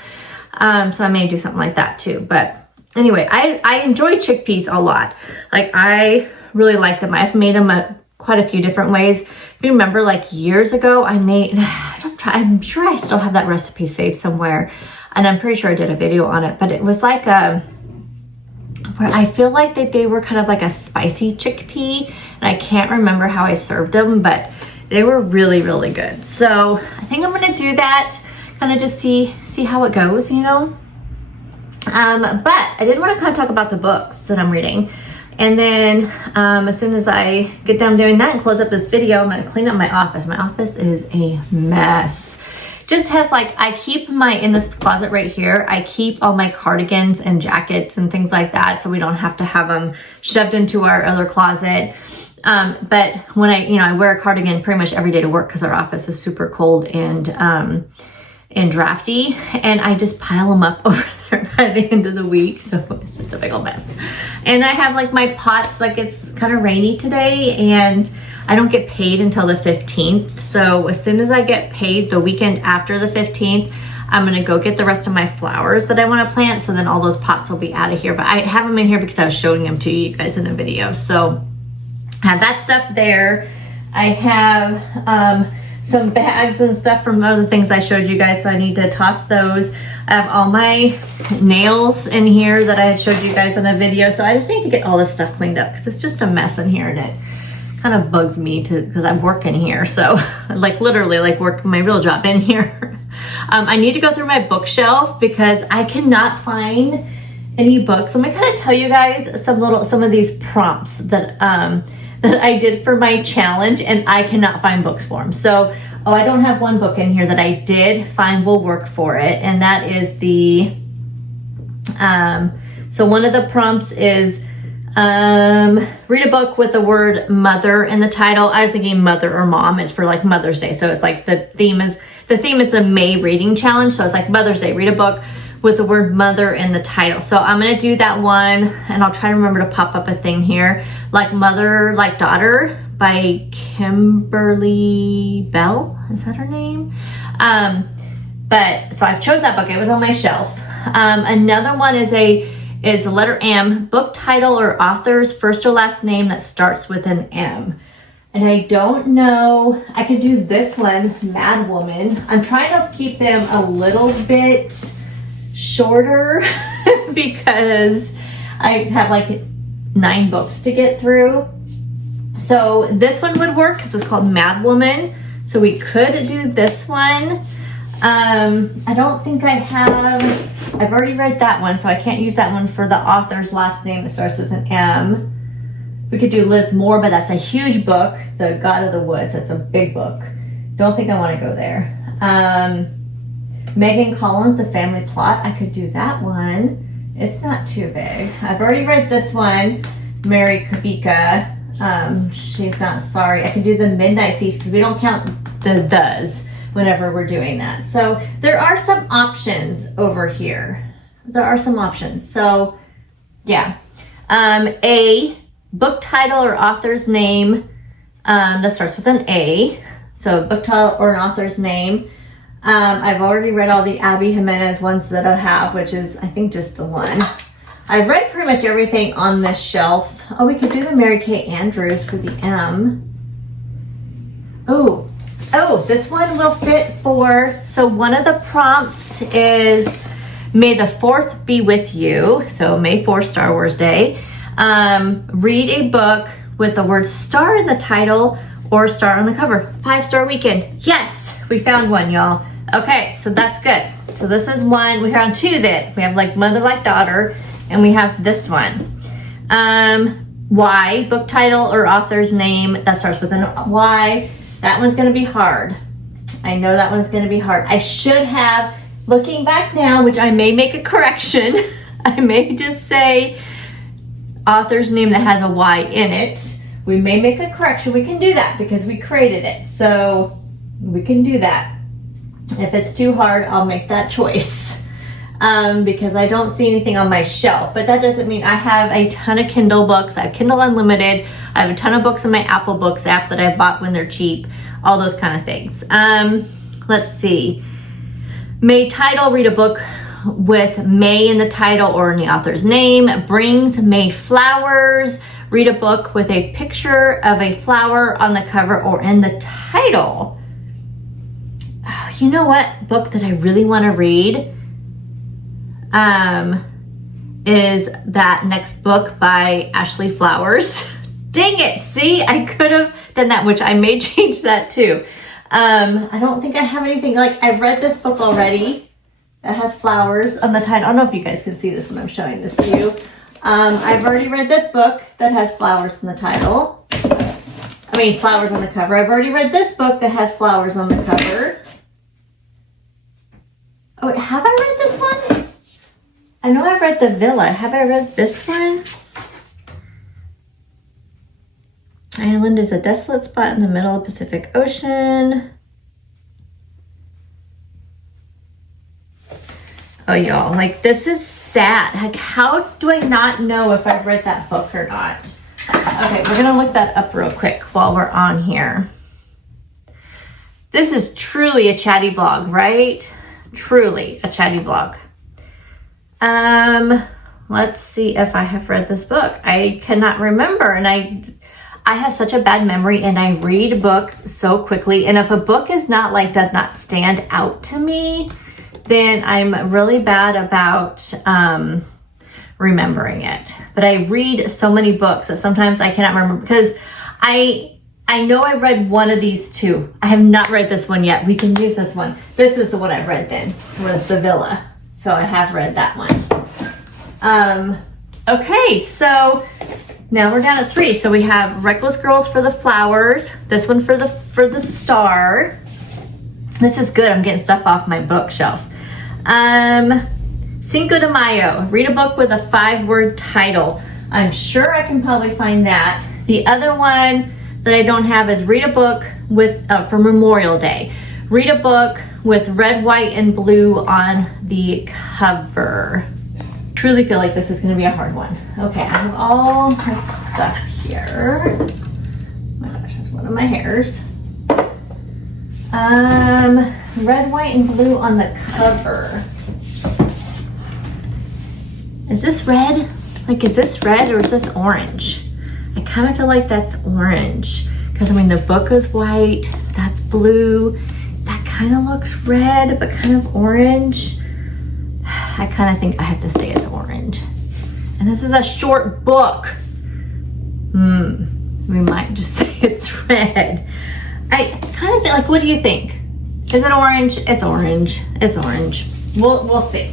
So I may do something like that too. But anyway, I enjoy chickpeas a lot. Like, I really like them. I've made them quite a few different ways. If you remember, like years ago, I'm sure I still have that recipe saved somewhere, and I'm pretty sure I did a video on it, but it was like where I feel like that they were kind of like a spicy chickpea, and I can't remember how I served them, but they were really, really good. So I think I'm gonna do that, kind of just see how it goes, you know. But I did want to kind of talk about the books that I'm reading. And then as soon as I get done doing that and close up this video, I'm gonna clean up my office. My office is a mess. Just has like, I keep in this closet right here, I keep all my cardigans and jackets and things like that, so we don't have to have them shoved into our other closet. But when I wear a cardigan pretty much every day to work because our office is super cold and drafty, and I just pile them up over there by the end of the week. So it's just a big old mess. And I have like my pots, like it's kind of rainy today and I don't get paid until the 15th. So as soon as I get paid the weekend after the 15th, I'm gonna go get the rest of my flowers that I wanna plant. So then all those pots will be out of here. But I have them in here because I was showing them to you guys in a video. So I have that stuff there. I have some bags and stuff from other things I showed you guys, so I need to toss those. I have all my nails in here that I had showed you guys in a video, so I just need to get all this stuff cleaned up because it's just a mess in here and it kind of bugs me because I'm working here, so like literally like work my real job in here. I need to go through my bookshelf because I cannot find any books. Let me kind of tell you guys some of these prompts that I did for my challenge, and I cannot find books for them. So, I don't have one book in here that I did find will work for it, and that is the, so one of the prompts is, read a book with the word mother in the title. I was thinking mother or mom. It's for like Mother's Day. So it's like the theme is the May reading challenge. So it's like Mother's Day, read a book with the word mother in the title. So I'm going to do that one, and I'll try to remember to pop up a thing here. Like Mother, Like Daughter by Kimberly Bell. Is that her name? But so I've chose that book. It was on my shelf. Another one is the letter M, book title or author's first or last name that starts with an M. And I don't know, I could do this one, Mad Woman. I'm trying to keep them a little bit shorter because I have like 9 books to get through. So this one would work because it's called Mad Woman. So we could do this one. I don't think I've already read that one, so I can't use that one for the author's last name that starts with an M. We could do Liz Moore, but that's a huge book. The God of the Woods, that's a big book. Don't think I want to go there. Megan Collins, The Family Plot, I could do that one. It's not too big. I've already read this one, Mary Kubika. She's Not Sorry. I could do The Midnight Feast because we don't count the does whenever we're doing that. So there are some options over here. There are some options. So yeah. A book title or author's name that starts with an A. So book title or an author's name. I've already read all the Abby Jimenez ones that I have, which is I think just the one. I've read pretty much everything on this shelf. Oh, we could do the Mary Kay Andrews for the M. Oh, this one will fit for, so one of the prompts is May the 4th be with you. So May 4th, Star Wars Day. Read a book with the word star in the title or star on the cover. 5-star weekend. Yes, we found one, y'all. Okay, so that's good. So this is one. We found 2 that we have, like Mother Like Daughter, and we have this one. Y, book title or author's name that starts with an Y. That one's going to be hard. I know that one's going to be hard. I should have, looking back now, which I may make a correction. I may just say author's name that has a Y in it. We may make a correction. We can do that because we created it. So we can do that. If it's too hard, I'll make that choice. Because I don't see anything on my shelf. But that doesn't mean I have a ton of Kindle books. I have Kindle Unlimited. I have a ton of books in my Apple Books app that I bought when they're cheap. All those kind of things. Let's see. May title, read a book with May in the title or in the author's name. Brings May flowers. Read a book with a picture of a flower on the cover or in the title. Oh, you know what book that I really want to read? Is that next book by Ashley Flowers. Dang it, see, I could have done that, which I may change that too. I don't think I have anything, like I've read this book already that has flowers on the title. I don't know if you guys can see this when I'm showing this to you. I've already read this book that has flowers in the title. I mean, flowers on the cover. I've already read this book that has flowers on the cover. Oh, wait, have I read this one? I know I've read The Villa. Have I read this one? Island is a desolate spot in the middle of the Pacific Ocean. Oh, y'all, like, this is sad. Like, how do I not know if I've read that book or not? Okay, we're gonna look that up real quick while we're on here. This is truly a chatty vlog, right? Truly a chatty vlog. Let's see if I have read this book. I cannot remember, and I have such a bad memory, and I read books so quickly, and if a book is not like, does not stand out to me, then I'm really bad about remembering it. But I read so many books that sometimes I cannot remember, because I know I read one of these two. I have not read this one yet. We can use this one. This is the one I've read then, was The Villa. So I have read that one. Okay, so now we're down at 3. So we have Reckless Girls for the Flowers. This one for the Star. This is good. I'm getting stuff off my bookshelf. Cinco de Mayo. Read a book with a 5-word title. I'm sure I can probably find that. The other one that I don't have is read a book with for Memorial Day. Read a book with red, white, and blue on the cover. Truly feel like this is going to be a hard one. Okay, I have all this stuff here. Oh my gosh, that's one of my hairs. Red, white, and blue on the cover. Is this red? Like, is this red or is this orange? I kind of feel like that's orange, because I mean the book is white, that's blue, that kind of looks red but kind of orange. I kind of think I have to say it's orange. And this is a short book. We might just say it's red. I kind of feel like, what do you think? Is it orange? It's orange. It's orange. We'll see.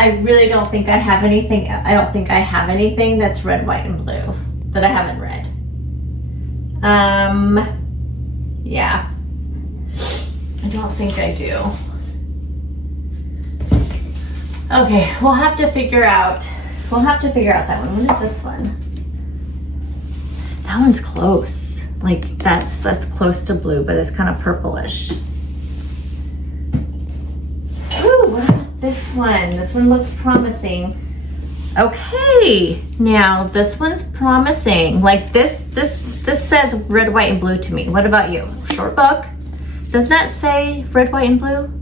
I really don't think I have anything. I don't think I have anything that's red, white, and blue that I haven't read. Yeah. I don't think I do. Okay, we'll have to figure out that one. What is this one? That one's close. Like, that's close to blue, but it's kind of purplish. Ooh, what about this one? This one looks promising. Okay, now this one's promising. Like, this says red, white, and blue to me. What about you? Short book. Does that say red, white, and blue?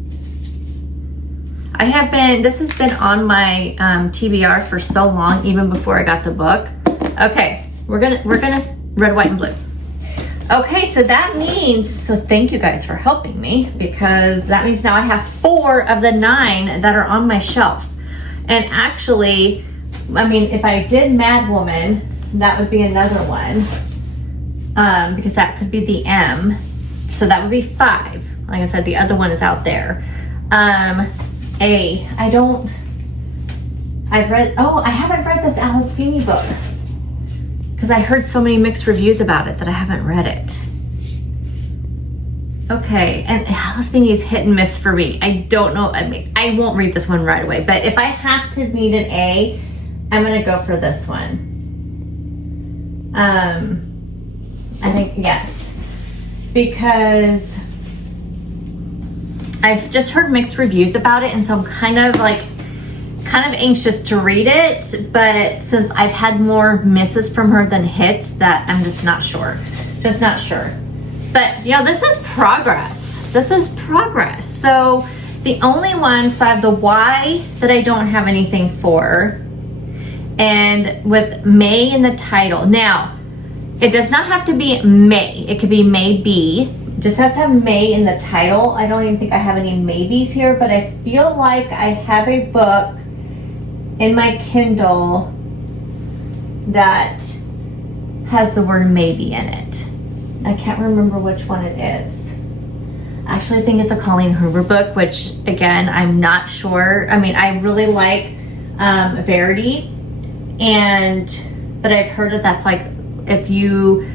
This has been on my TBR for so long, even before I got the book. Okay, we're gonna red, white, and blue. Okay, so that means, so thank you guys for helping me, because that means now I have 4 of the 9 that are on my shelf. And actually, I mean, if I did Mad Woman, that would be another one, because that could be the M. So that would be 5. Like I said, the other one is out there. I haven't read this Alice Feeney book, because I heard so many mixed reviews about it that I haven't read it. Okay, and Alice Feeney is hit and miss for me. I don't know, I mean, I won't read this one right away, but if I have to need an A, I'm gonna go for this one. I think, yes, because I've just heard mixed reviews about it, and so I'm kind of anxious to read it, but since I've had more misses from her than hits, that I'm just not sure. But you know, this is progress. So the only one, so I have the Y that I don't have anything for, and with May in the title. Now, it does not have to be May. It could be maybe. It just has to have May in the title. I don't even think I have any maybes here, but I feel like I have a book in my Kindle that has the word maybe in it. I can't remember which one it is. Actually, I think it's a Colleen Hoover book, which again, I'm not sure. I mean, I really like Verity, but I've heard that that's like, if you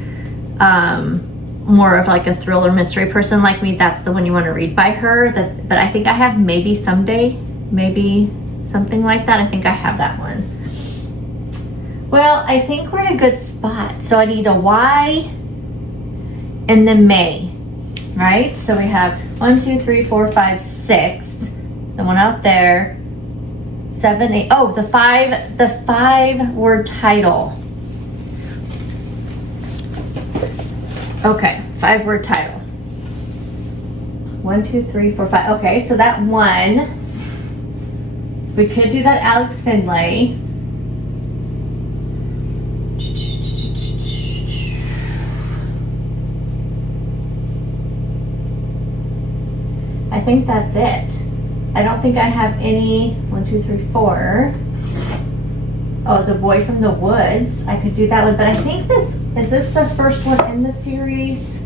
more of like a thriller mystery person like me, that's the one you want to read by her. But I think I have Maybe Someday, maybe something like that. I think I have that one. Well, I think we're in a good spot. So I need a Y and then May, right? So we have 1, 2, 3, 4, 5, 6. The one out there. 7, 8. Oh, the 5-word title. Okay, 5-word title. 1, 2, 3, 4, 5. Okay, so that one. We could do that Alex Finlay. I think that's it. I don't think I have any. 1, 2, 3, 4. Oh, The Boy from the Woods. I could do that one, but I think is this the first one in the series?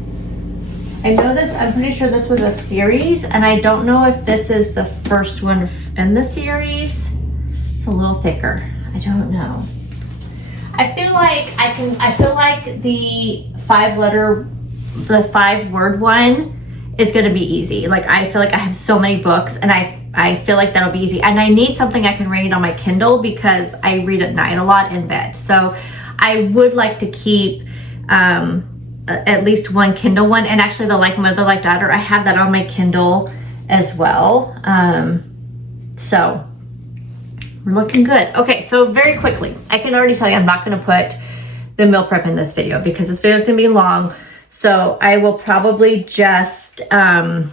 I know this, I'm pretty sure this was a series, and I don't know if this is the first one in the series. It's a little thicker. I don't know. I feel like the 5-word one is gonna be easy. Like, I feel like I have so many books, and I feel like that'll be easy. And I need something I can read on my Kindle because I read at night a lot in bed. So I would like to keep at least one Kindle one. And actually the Like Mother, Like Daughter, I have that on my Kindle as well. So we're looking good. Okay, so very quickly, I can already tell you I'm not gonna put the meal prep in this video because this video is gonna be long. So I will probably just, I'll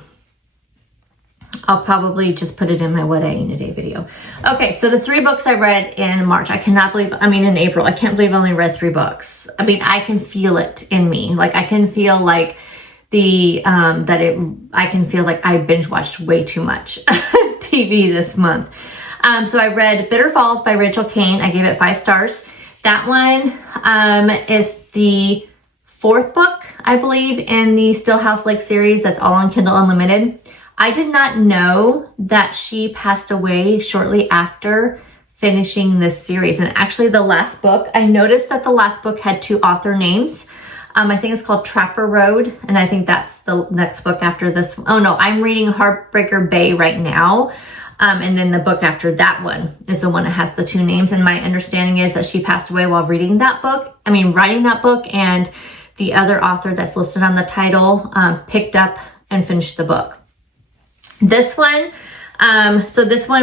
probably just put it in my What I Ate in a Day video. Okay, so the 3 books I read in March. In April. I can't believe I only read 3 books. I mean, I can feel it in me. Like, I can feel like I can feel like I binge watched way too much TV this month. So I read Bitter Falls by Rachel Kane. I gave it 5 stars. That one is the 4th book, I believe, in the Stillhouse Lake series. That's all on Kindle Unlimited. I did not know that she passed away shortly after finishing this series. And actually the last book, I noticed that the last book had 2 author names. I think it's called Trapper Road, and I think that's the next book after this. Oh no, I'm reading Heartbreaker Bay right now. And then the book after that one is the one that has the 2 names. And my understanding is that she passed away while writing that book, and the other author that's listed on the title picked up and finished the book. This one,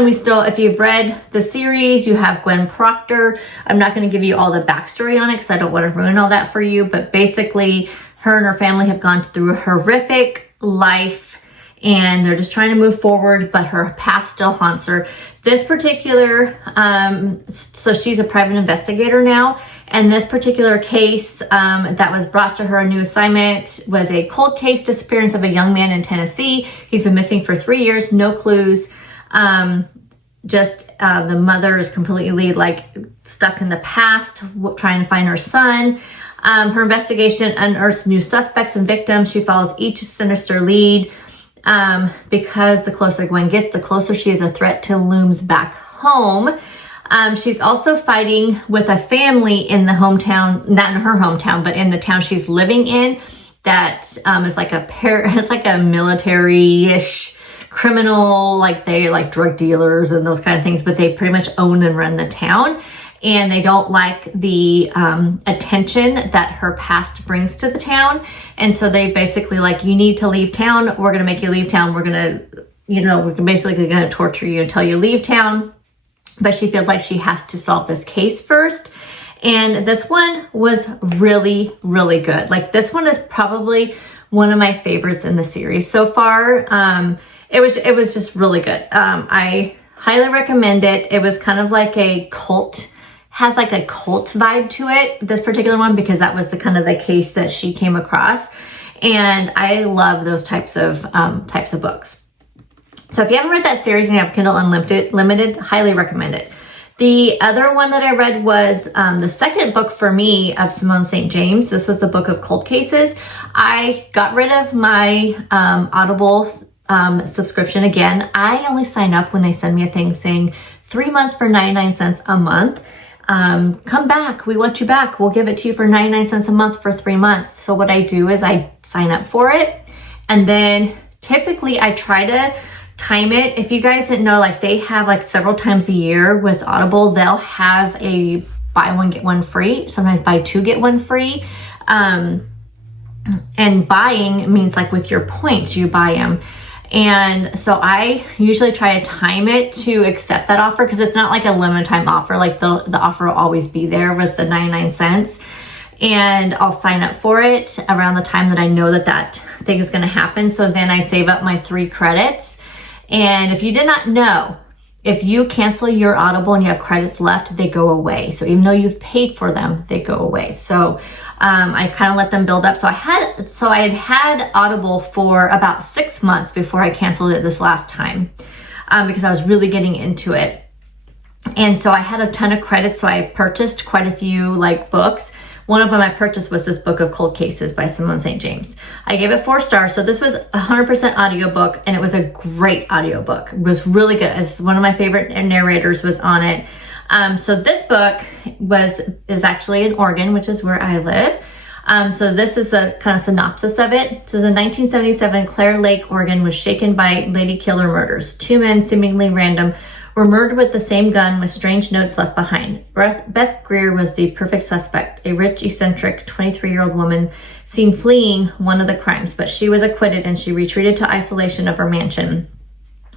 we still, if you've read the series, you have Gwen Proctor. I'm not going to give you all the backstory on it because I don't want to ruin all that for you, but basically her and her family have gone through a horrific life and they're just trying to move forward, but her past still haunts her. This particular, so she's a private investigator now, and this particular case that was brought to her, a new assignment, was a cold case disappearance of a young man in Tennessee. He's been missing for 3 years, no clues. The mother is completely stuck in the past, trying to find her son. Her investigation unearths new suspects and victims. She follows each sinister lead. Because the closer Gwen gets, the closer she is a threat to looms back home. She's also fighting with a family in the hometown, not in her hometown, but in the town she's living in, that is it's like a military-ish criminal, like they like drug dealers and those kind of things, but they pretty much own and run the town. And they don't like the attention that her past brings to the town. And so they basically you need to leave town. We're going to make you leave town. We're basically going to torture you until you leave town. But she feels like she has to solve this case first. And this one was really, really good. This one is probably one of my favorites in the series so far. It was just really good. I highly recommend it. It was kind of like a cult, has like a cult vibe to it, this particular one, because that was the kind of the case that she came across. And I love those types of books. So if you haven't read that series and you have Kindle Unlimited, highly recommend it. The other one that I read was the second book for me of Simone St. James. This was the book of cold cases. I got rid of my Audible subscription again. I only sign up when they send me a thing saying 3 months for 99 cents a month. Come back. We want you back. We'll give it to you for 99 cents a month for 3 months. So what I do is I sign up for it. And then typically I try to time it. If you guys didn't know, they have several times a year with Audible, they'll have a buy one, get one free. Sometimes buy two, get one free. And buying means like with your points, you buy them. And so I usually try to time it to accept that offer, because it's not like a limited time offer. Like the offer will always be there with the 99 cents. And I'll sign up for it around the time that I know that thing is going to happen. So then I save up my 3 credits. And if you did not know, if you cancel your Audible and you have credits left, they go away. So even though you've paid for them, they go away. So I kind of let them build up. So I had Audible for about 6 months before I canceled it this last time, because I was really getting into it. And so I had a ton of credits. So I purchased quite a few like books. One of them I purchased was this book of Cold Cases by Simone St. James. I gave it 4 stars. So this was 100% audiobook, and it was a great audiobook. It was really good. It's one of my favorite narrators was on it. So this book is actually in Oregon, which is where I live. So this is the kind of synopsis of it. So in 1977, Claire Lake, Oregon was shaken by lady killer murders. 2 men, seemingly random, were murdered with the same gun with strange notes left behind. Beth Greer was the perfect suspect, a rich, eccentric 23-year-old woman seen fleeing one of the crimes, but she was acquitted and she retreated to isolation of her mansion.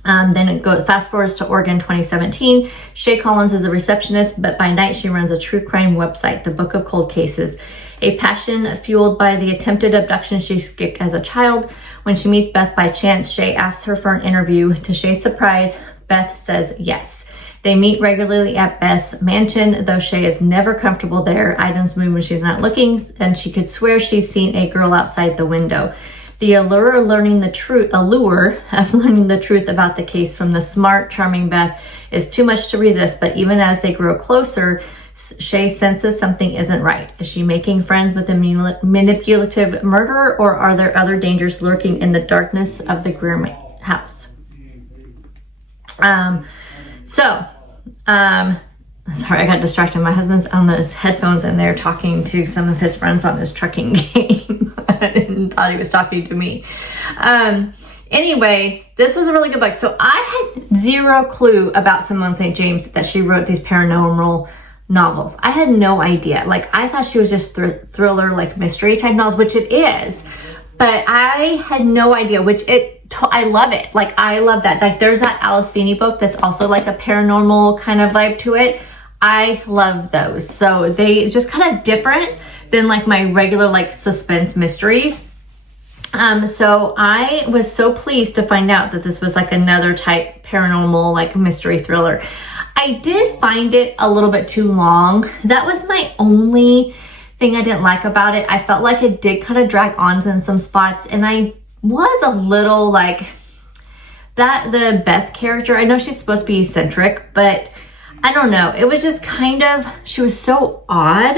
Then it goes fast forwards to Oregon 2017. Shay Collins is a receptionist, but by night she runs a true crime website, The Book of Cold Cases, a passion fueled by the attempted abduction she escaped as a child. When she meets Beth by chance, Shay asks her for an interview. To Shay's surprise, Beth says yes. They meet regularly at Beth's mansion, though Shay is never comfortable there. Items move when she's not looking, and she could swear she's seen a girl outside the window. The allure of learning the truth about the case from the smart, charming Beth is too much to resist, but even as they grow closer, Shay senses something isn't right. Is she making friends with a manipulative murderer, or are there other dangers lurking in the darkness of the Greer house? Sorry, I got distracted. My husband's on his headphones and they're talking to some of his friends on this trucking game. I thought he was talking to me. Anyway, this was a really good book. So I had zero clue about Simone St. James, that she wrote these paranormal novels. I had no idea. Like, I thought she was just thriller, like mystery type novels, which it is. But I had no idea, I love it. Like, I love that. Like, there's that Alice Feeney book that's also like a paranormal kind of vibe to it. I love those. So they just kind of different than like my regular like suspense mysteries. So I was so pleased to find out that this was like another type paranormal like mystery thriller. I did find it a little bit too long. That was my only thing I didn't like about it. I felt like it did kind of drag on in some spots, and I was a little like that. The Beth character, I know she's supposed to be eccentric, but I don't know. It was just kind of, she was so odd,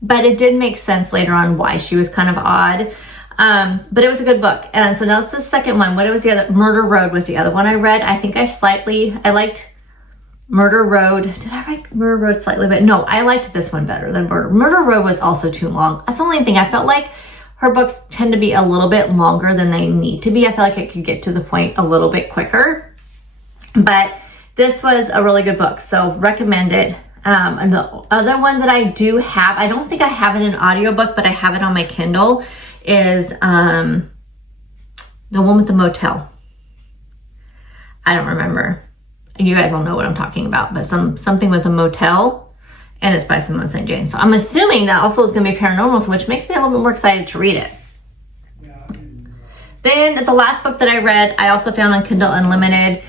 but it did make sense later on why she was kind of odd. But it was a good book. And so now it's the second one. What was the other? Murder Road was the other one I read. I think I liked Murder Road. Did I write Murder Road slightly? But no, I liked this one better than Murder Road was also too long. That's the only thing. I felt like her books tend to be a little bit longer than they need to be. I feel like it could get to the point a little bit quicker. But this was a really good book, so recommend it. And the other one that I do have, I don't think I have it in audiobook, but I have it on my Kindle, is the one with the motel. I don't remember. You guys all know what I'm talking about, but something with a motel, and it's by Simone St. James. So I'm assuming that also is going to be paranormal, which makes me a little bit more excited to read it. Then the last book that I read, I also found on Kindle Unlimited.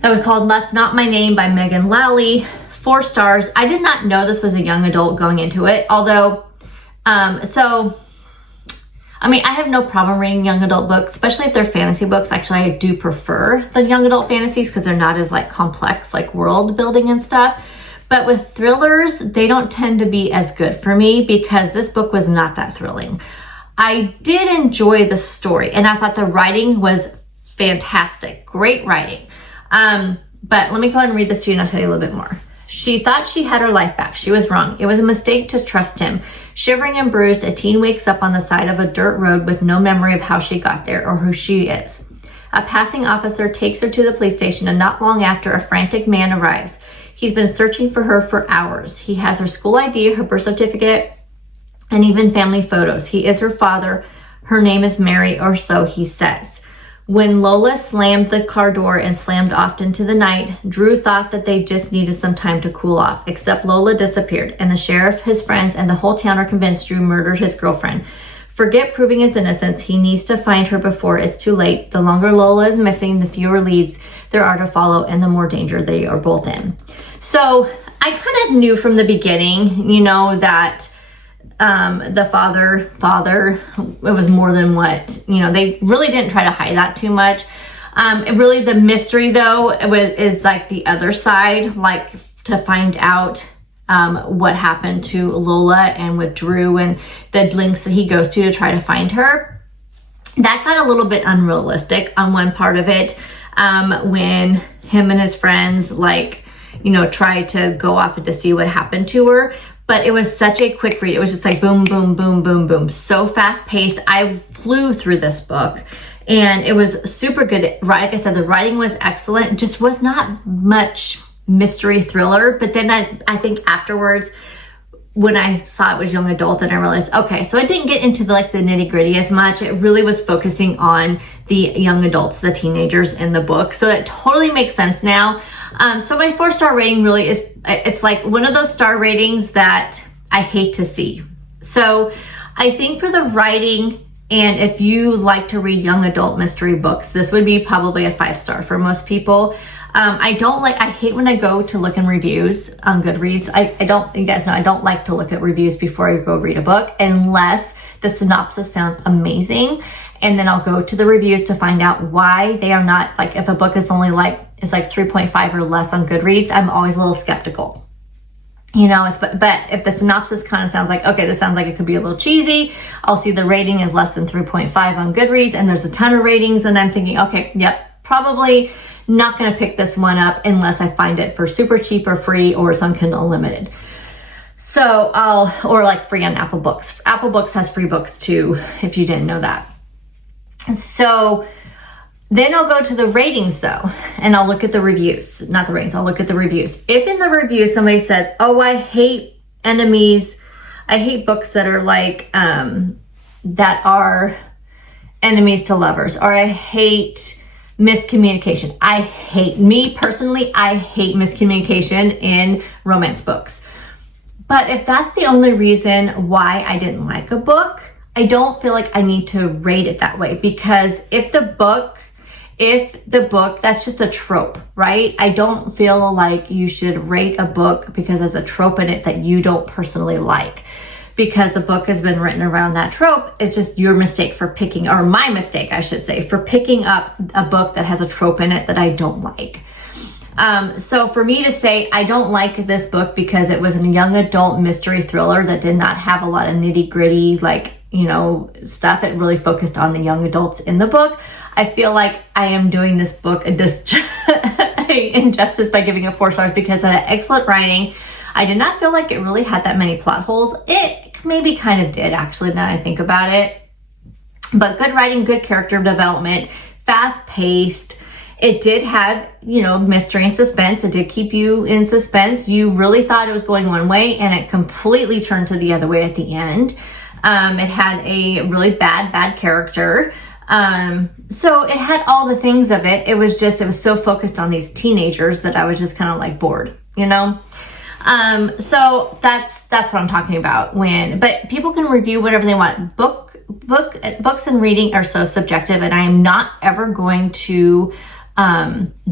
That was called That's Not My Name by Megan Lowley. 4 stars. I did not know this was a young adult going into it. Although, I have no problem reading young adult books, especially if they're fantasy books. Actually, I do prefer the young adult fantasies because they're not as like complex, like world building and stuff. But with thrillers, they don't tend to be as good for me because this book was not that thrilling. I did enjoy the story and I thought the writing was fantastic. Great writing. But let me go ahead and read this to you and I'll tell you a little bit more. She thought she had her life back. She was wrong. It was a mistake to trust him. Shivering and bruised, a teen wakes up on the side of a dirt road with no memory of how she got there or who she is. A passing officer takes her to the police station, and not long after, a frantic man arrives. He's been searching for her for hours. He has her school ID, her birth certificate, and even family photos. He is her father. Her name is Mary, or so he says. When Lola slammed the car door and slammed off into the night, Drew thought that they just needed some time to cool off, except Lola disappeared, and the sheriff, his friends, and the whole town are convinced Drew murdered his girlfriend. Forget proving his innocence. He needs to find her before it's too late. The longer Lola is missing, the fewer leads there are to follow, and the more danger they are both in. So I kind of knew from the beginning, you know, that the father, it was more than what, you know, they really didn't try to hide that too much. Really the mystery though, is like the other side, like to find out what happened to Lola and with Drew and the links that he goes to try to find her. That got a little bit unrealistic on one part of it, when him and his friends, like, you know, tried to go off to see what happened to her. But it was such a quick read. It was just like boom, boom, boom, boom, boom. So fast paced. I flew through this book and it was super good. Like I said, the writing was excellent. It just was not much mystery thriller. But then I think afterwards, when I saw it was young adult, and I realized, okay, so it didn't get into the nitty gritty as much. It really was focusing on the young adults, the teenagers in the book. So it totally makes sense now. So my 4-star rating really is, it's like one of those star ratings that I hate to see. So I think for the writing, and if you like to read young adult mystery books, this would be probably a 5-star for most people. I hate when I go to look in reviews on Goodreads. You guys know, I don't like to look at reviews before I go read a book unless the synopsis sounds amazing. And then I'll go to the reviews to find out why they are not, like, if a book is only it's like 3.5 or less on Goodreads, I'm always a little skeptical. You know, but if the synopsis kind of sounds like, okay, this sounds like it could be a little cheesy, I'll see the rating is less than 3.5 on Goodreads and there's a ton of ratings, and I'm thinking, okay, yep, probably not going to pick this one up unless I find it for super cheap or free or some Kindle Unlimited. So or like free on Apple Books. Apple Books has free books too, if you didn't know that. So then I'll go to the ratings though, and I'll look at the reviews, not the ratings, I'll look at the reviews. If in the review somebody says, oh, I hate enemies, I hate books that are like, that are enemies to lovers, or I hate miscommunication. I hate miscommunication in romance books. But if that's the only reason why I didn't like a book, I don't feel like I need to rate it that way, because if the book, that's just a trope, right? I don't feel like you should rate a book because there's a trope in it that you don't personally like. Because the book has been written around that trope, it's just your mistake for picking, or my mistake, I should say, for picking up a book that has a trope in it that I don't like. So for me to say I don't like this book because it was a young adult mystery thriller that did not have a lot of nitty gritty, stuff, it really focused on the young adults in the book. I feel like I am doing this book a injustice by giving it 4 stars because it had excellent writing. I did not feel like it really had that many plot holes. It maybe kind of did, actually, now that I think about it. But good writing, good character development, fast paced. It did have, mystery and suspense. It did keep you in suspense. You really thought it was going one way and it completely turned to the other way at the end. It had a really bad character. So it had all the things of it. It was so focused on these teenagers that I was just kind of like bored, So that's what I'm talking about but people can review whatever they want. Books and reading are so subjective, and I am not ever going to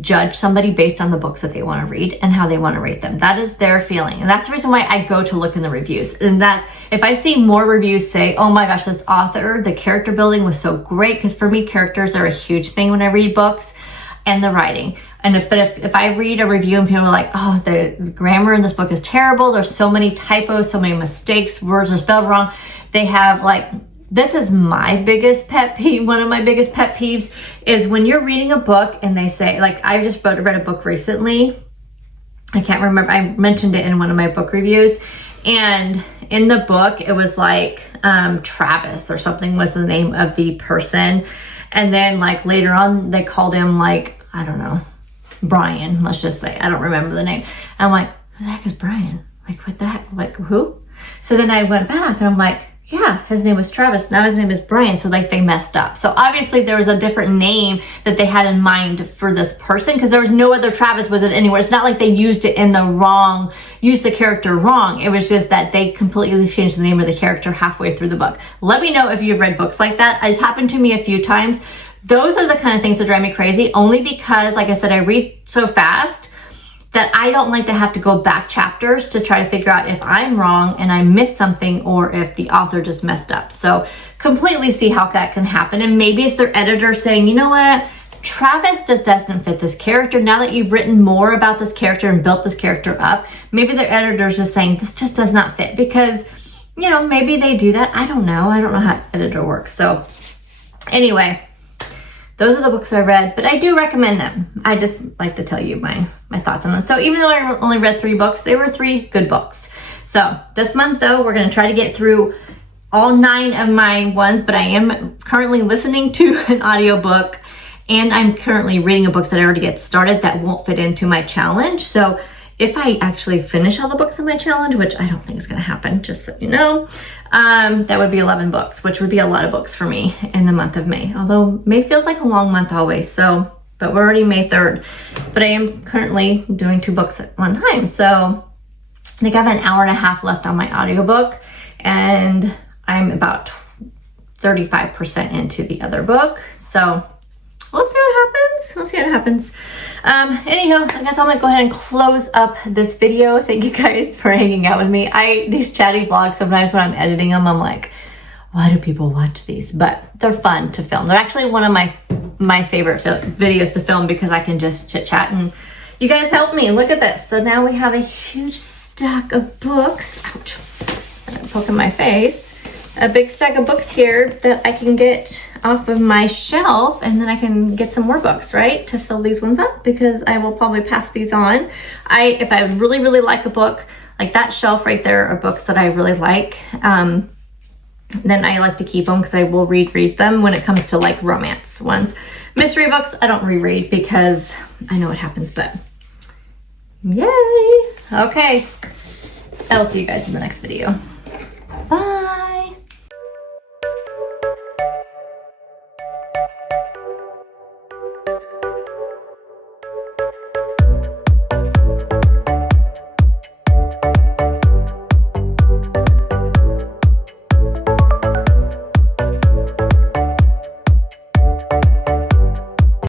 judge somebody based on the books that they want to read and how they want to rate them. That is their feeling. And that's the reason why I go to look in the reviews. And that if I see more reviews say, oh my gosh, this author, the character building was so great. Because for me, characters are a huge thing when I read books, and the writing. But if I read a review and people are like, oh, the grammar in this book is terrible. There's so many typos, so many mistakes, words are spelled wrong. They have this is my biggest pet peeve. One of my biggest pet peeves is when you're reading a book and they say, I just read a book recently. I can't remember. I mentioned it in one of my book reviews. And in the book, it was Travis or something was the name of the person. And then later on, they called him I don't know, Brian, let's just say. I don't remember the name. And I'm like, who the heck is Brian? Like, what the heck? Like, who? So then I went back and I'm like, yeah, his name was Travis. Now his name is Brian. So like they messed up. So obviously there was a different name that they had in mind for this person because there was no other Travis was it anywhere. It's not like they used it in the wrong, used the character wrong. It was just that they completely changed the name of the character halfway through the book. Let me know if you've read books like that. It's happened to me a few times. Those are the kind of things that drive me crazy only because, like I said, I read so fast that I don't like to have to go back chapters to try to figure out if I'm wrong and I missed something or if the author just messed up. So completely see how that can happen. And maybe it's their editor saying, you know what, Travis just doesn't fit this character. Now that you've written more about this character and built this character up, maybe their editor's just saying this just does not fit because, you know, maybe they do that. I don't know. I don't know how editor works. So anyway, those are the books I read, but I do recommend them. I just like to tell you my thoughts on them. So even though I only read 3 books, they were 3 good books. So this month though, we're going to try to get through all 9 of my ones, but I am currently listening to an audiobook and I'm currently reading a book that I already get started that won't fit into my challenge. So if I actually finish all the books in my challenge, which I don't think is going to happen, just so you know, that would be 11 books, which would be a lot of books for me in the month of May. Although May feels like a long month always. So, but we're already May 3rd. But I am currently doing 2 books at one time. So I think I have an hour and a half left on my audiobook. And I'm about 35% into the other book. So we'll see what happens. We'll see what happens. Anyhow, I guess I'm gonna go ahead and close up this video. Thank you guys for hanging out with me. These chatty vlogs, sometimes when I'm editing them, I'm like, why do people watch these? But they're fun to film. They're actually one of my favorite videos to film because I can just chit chat and you guys help me. Look at this. So now we have a huge stack of books. Ouch, I'm poking my face. A big stack of books here that I can get off of my shelf and then I can get some more books, right? To fill these ones up because I will probably pass these on. If I really, really like a book, like that shelf right there are books that I really like. Then I like to keep them because I will reread them when it comes to like romance ones. Mystery books, I don't reread because I know what happens, but yay. Okay, I will see you guys in the next video. Bye.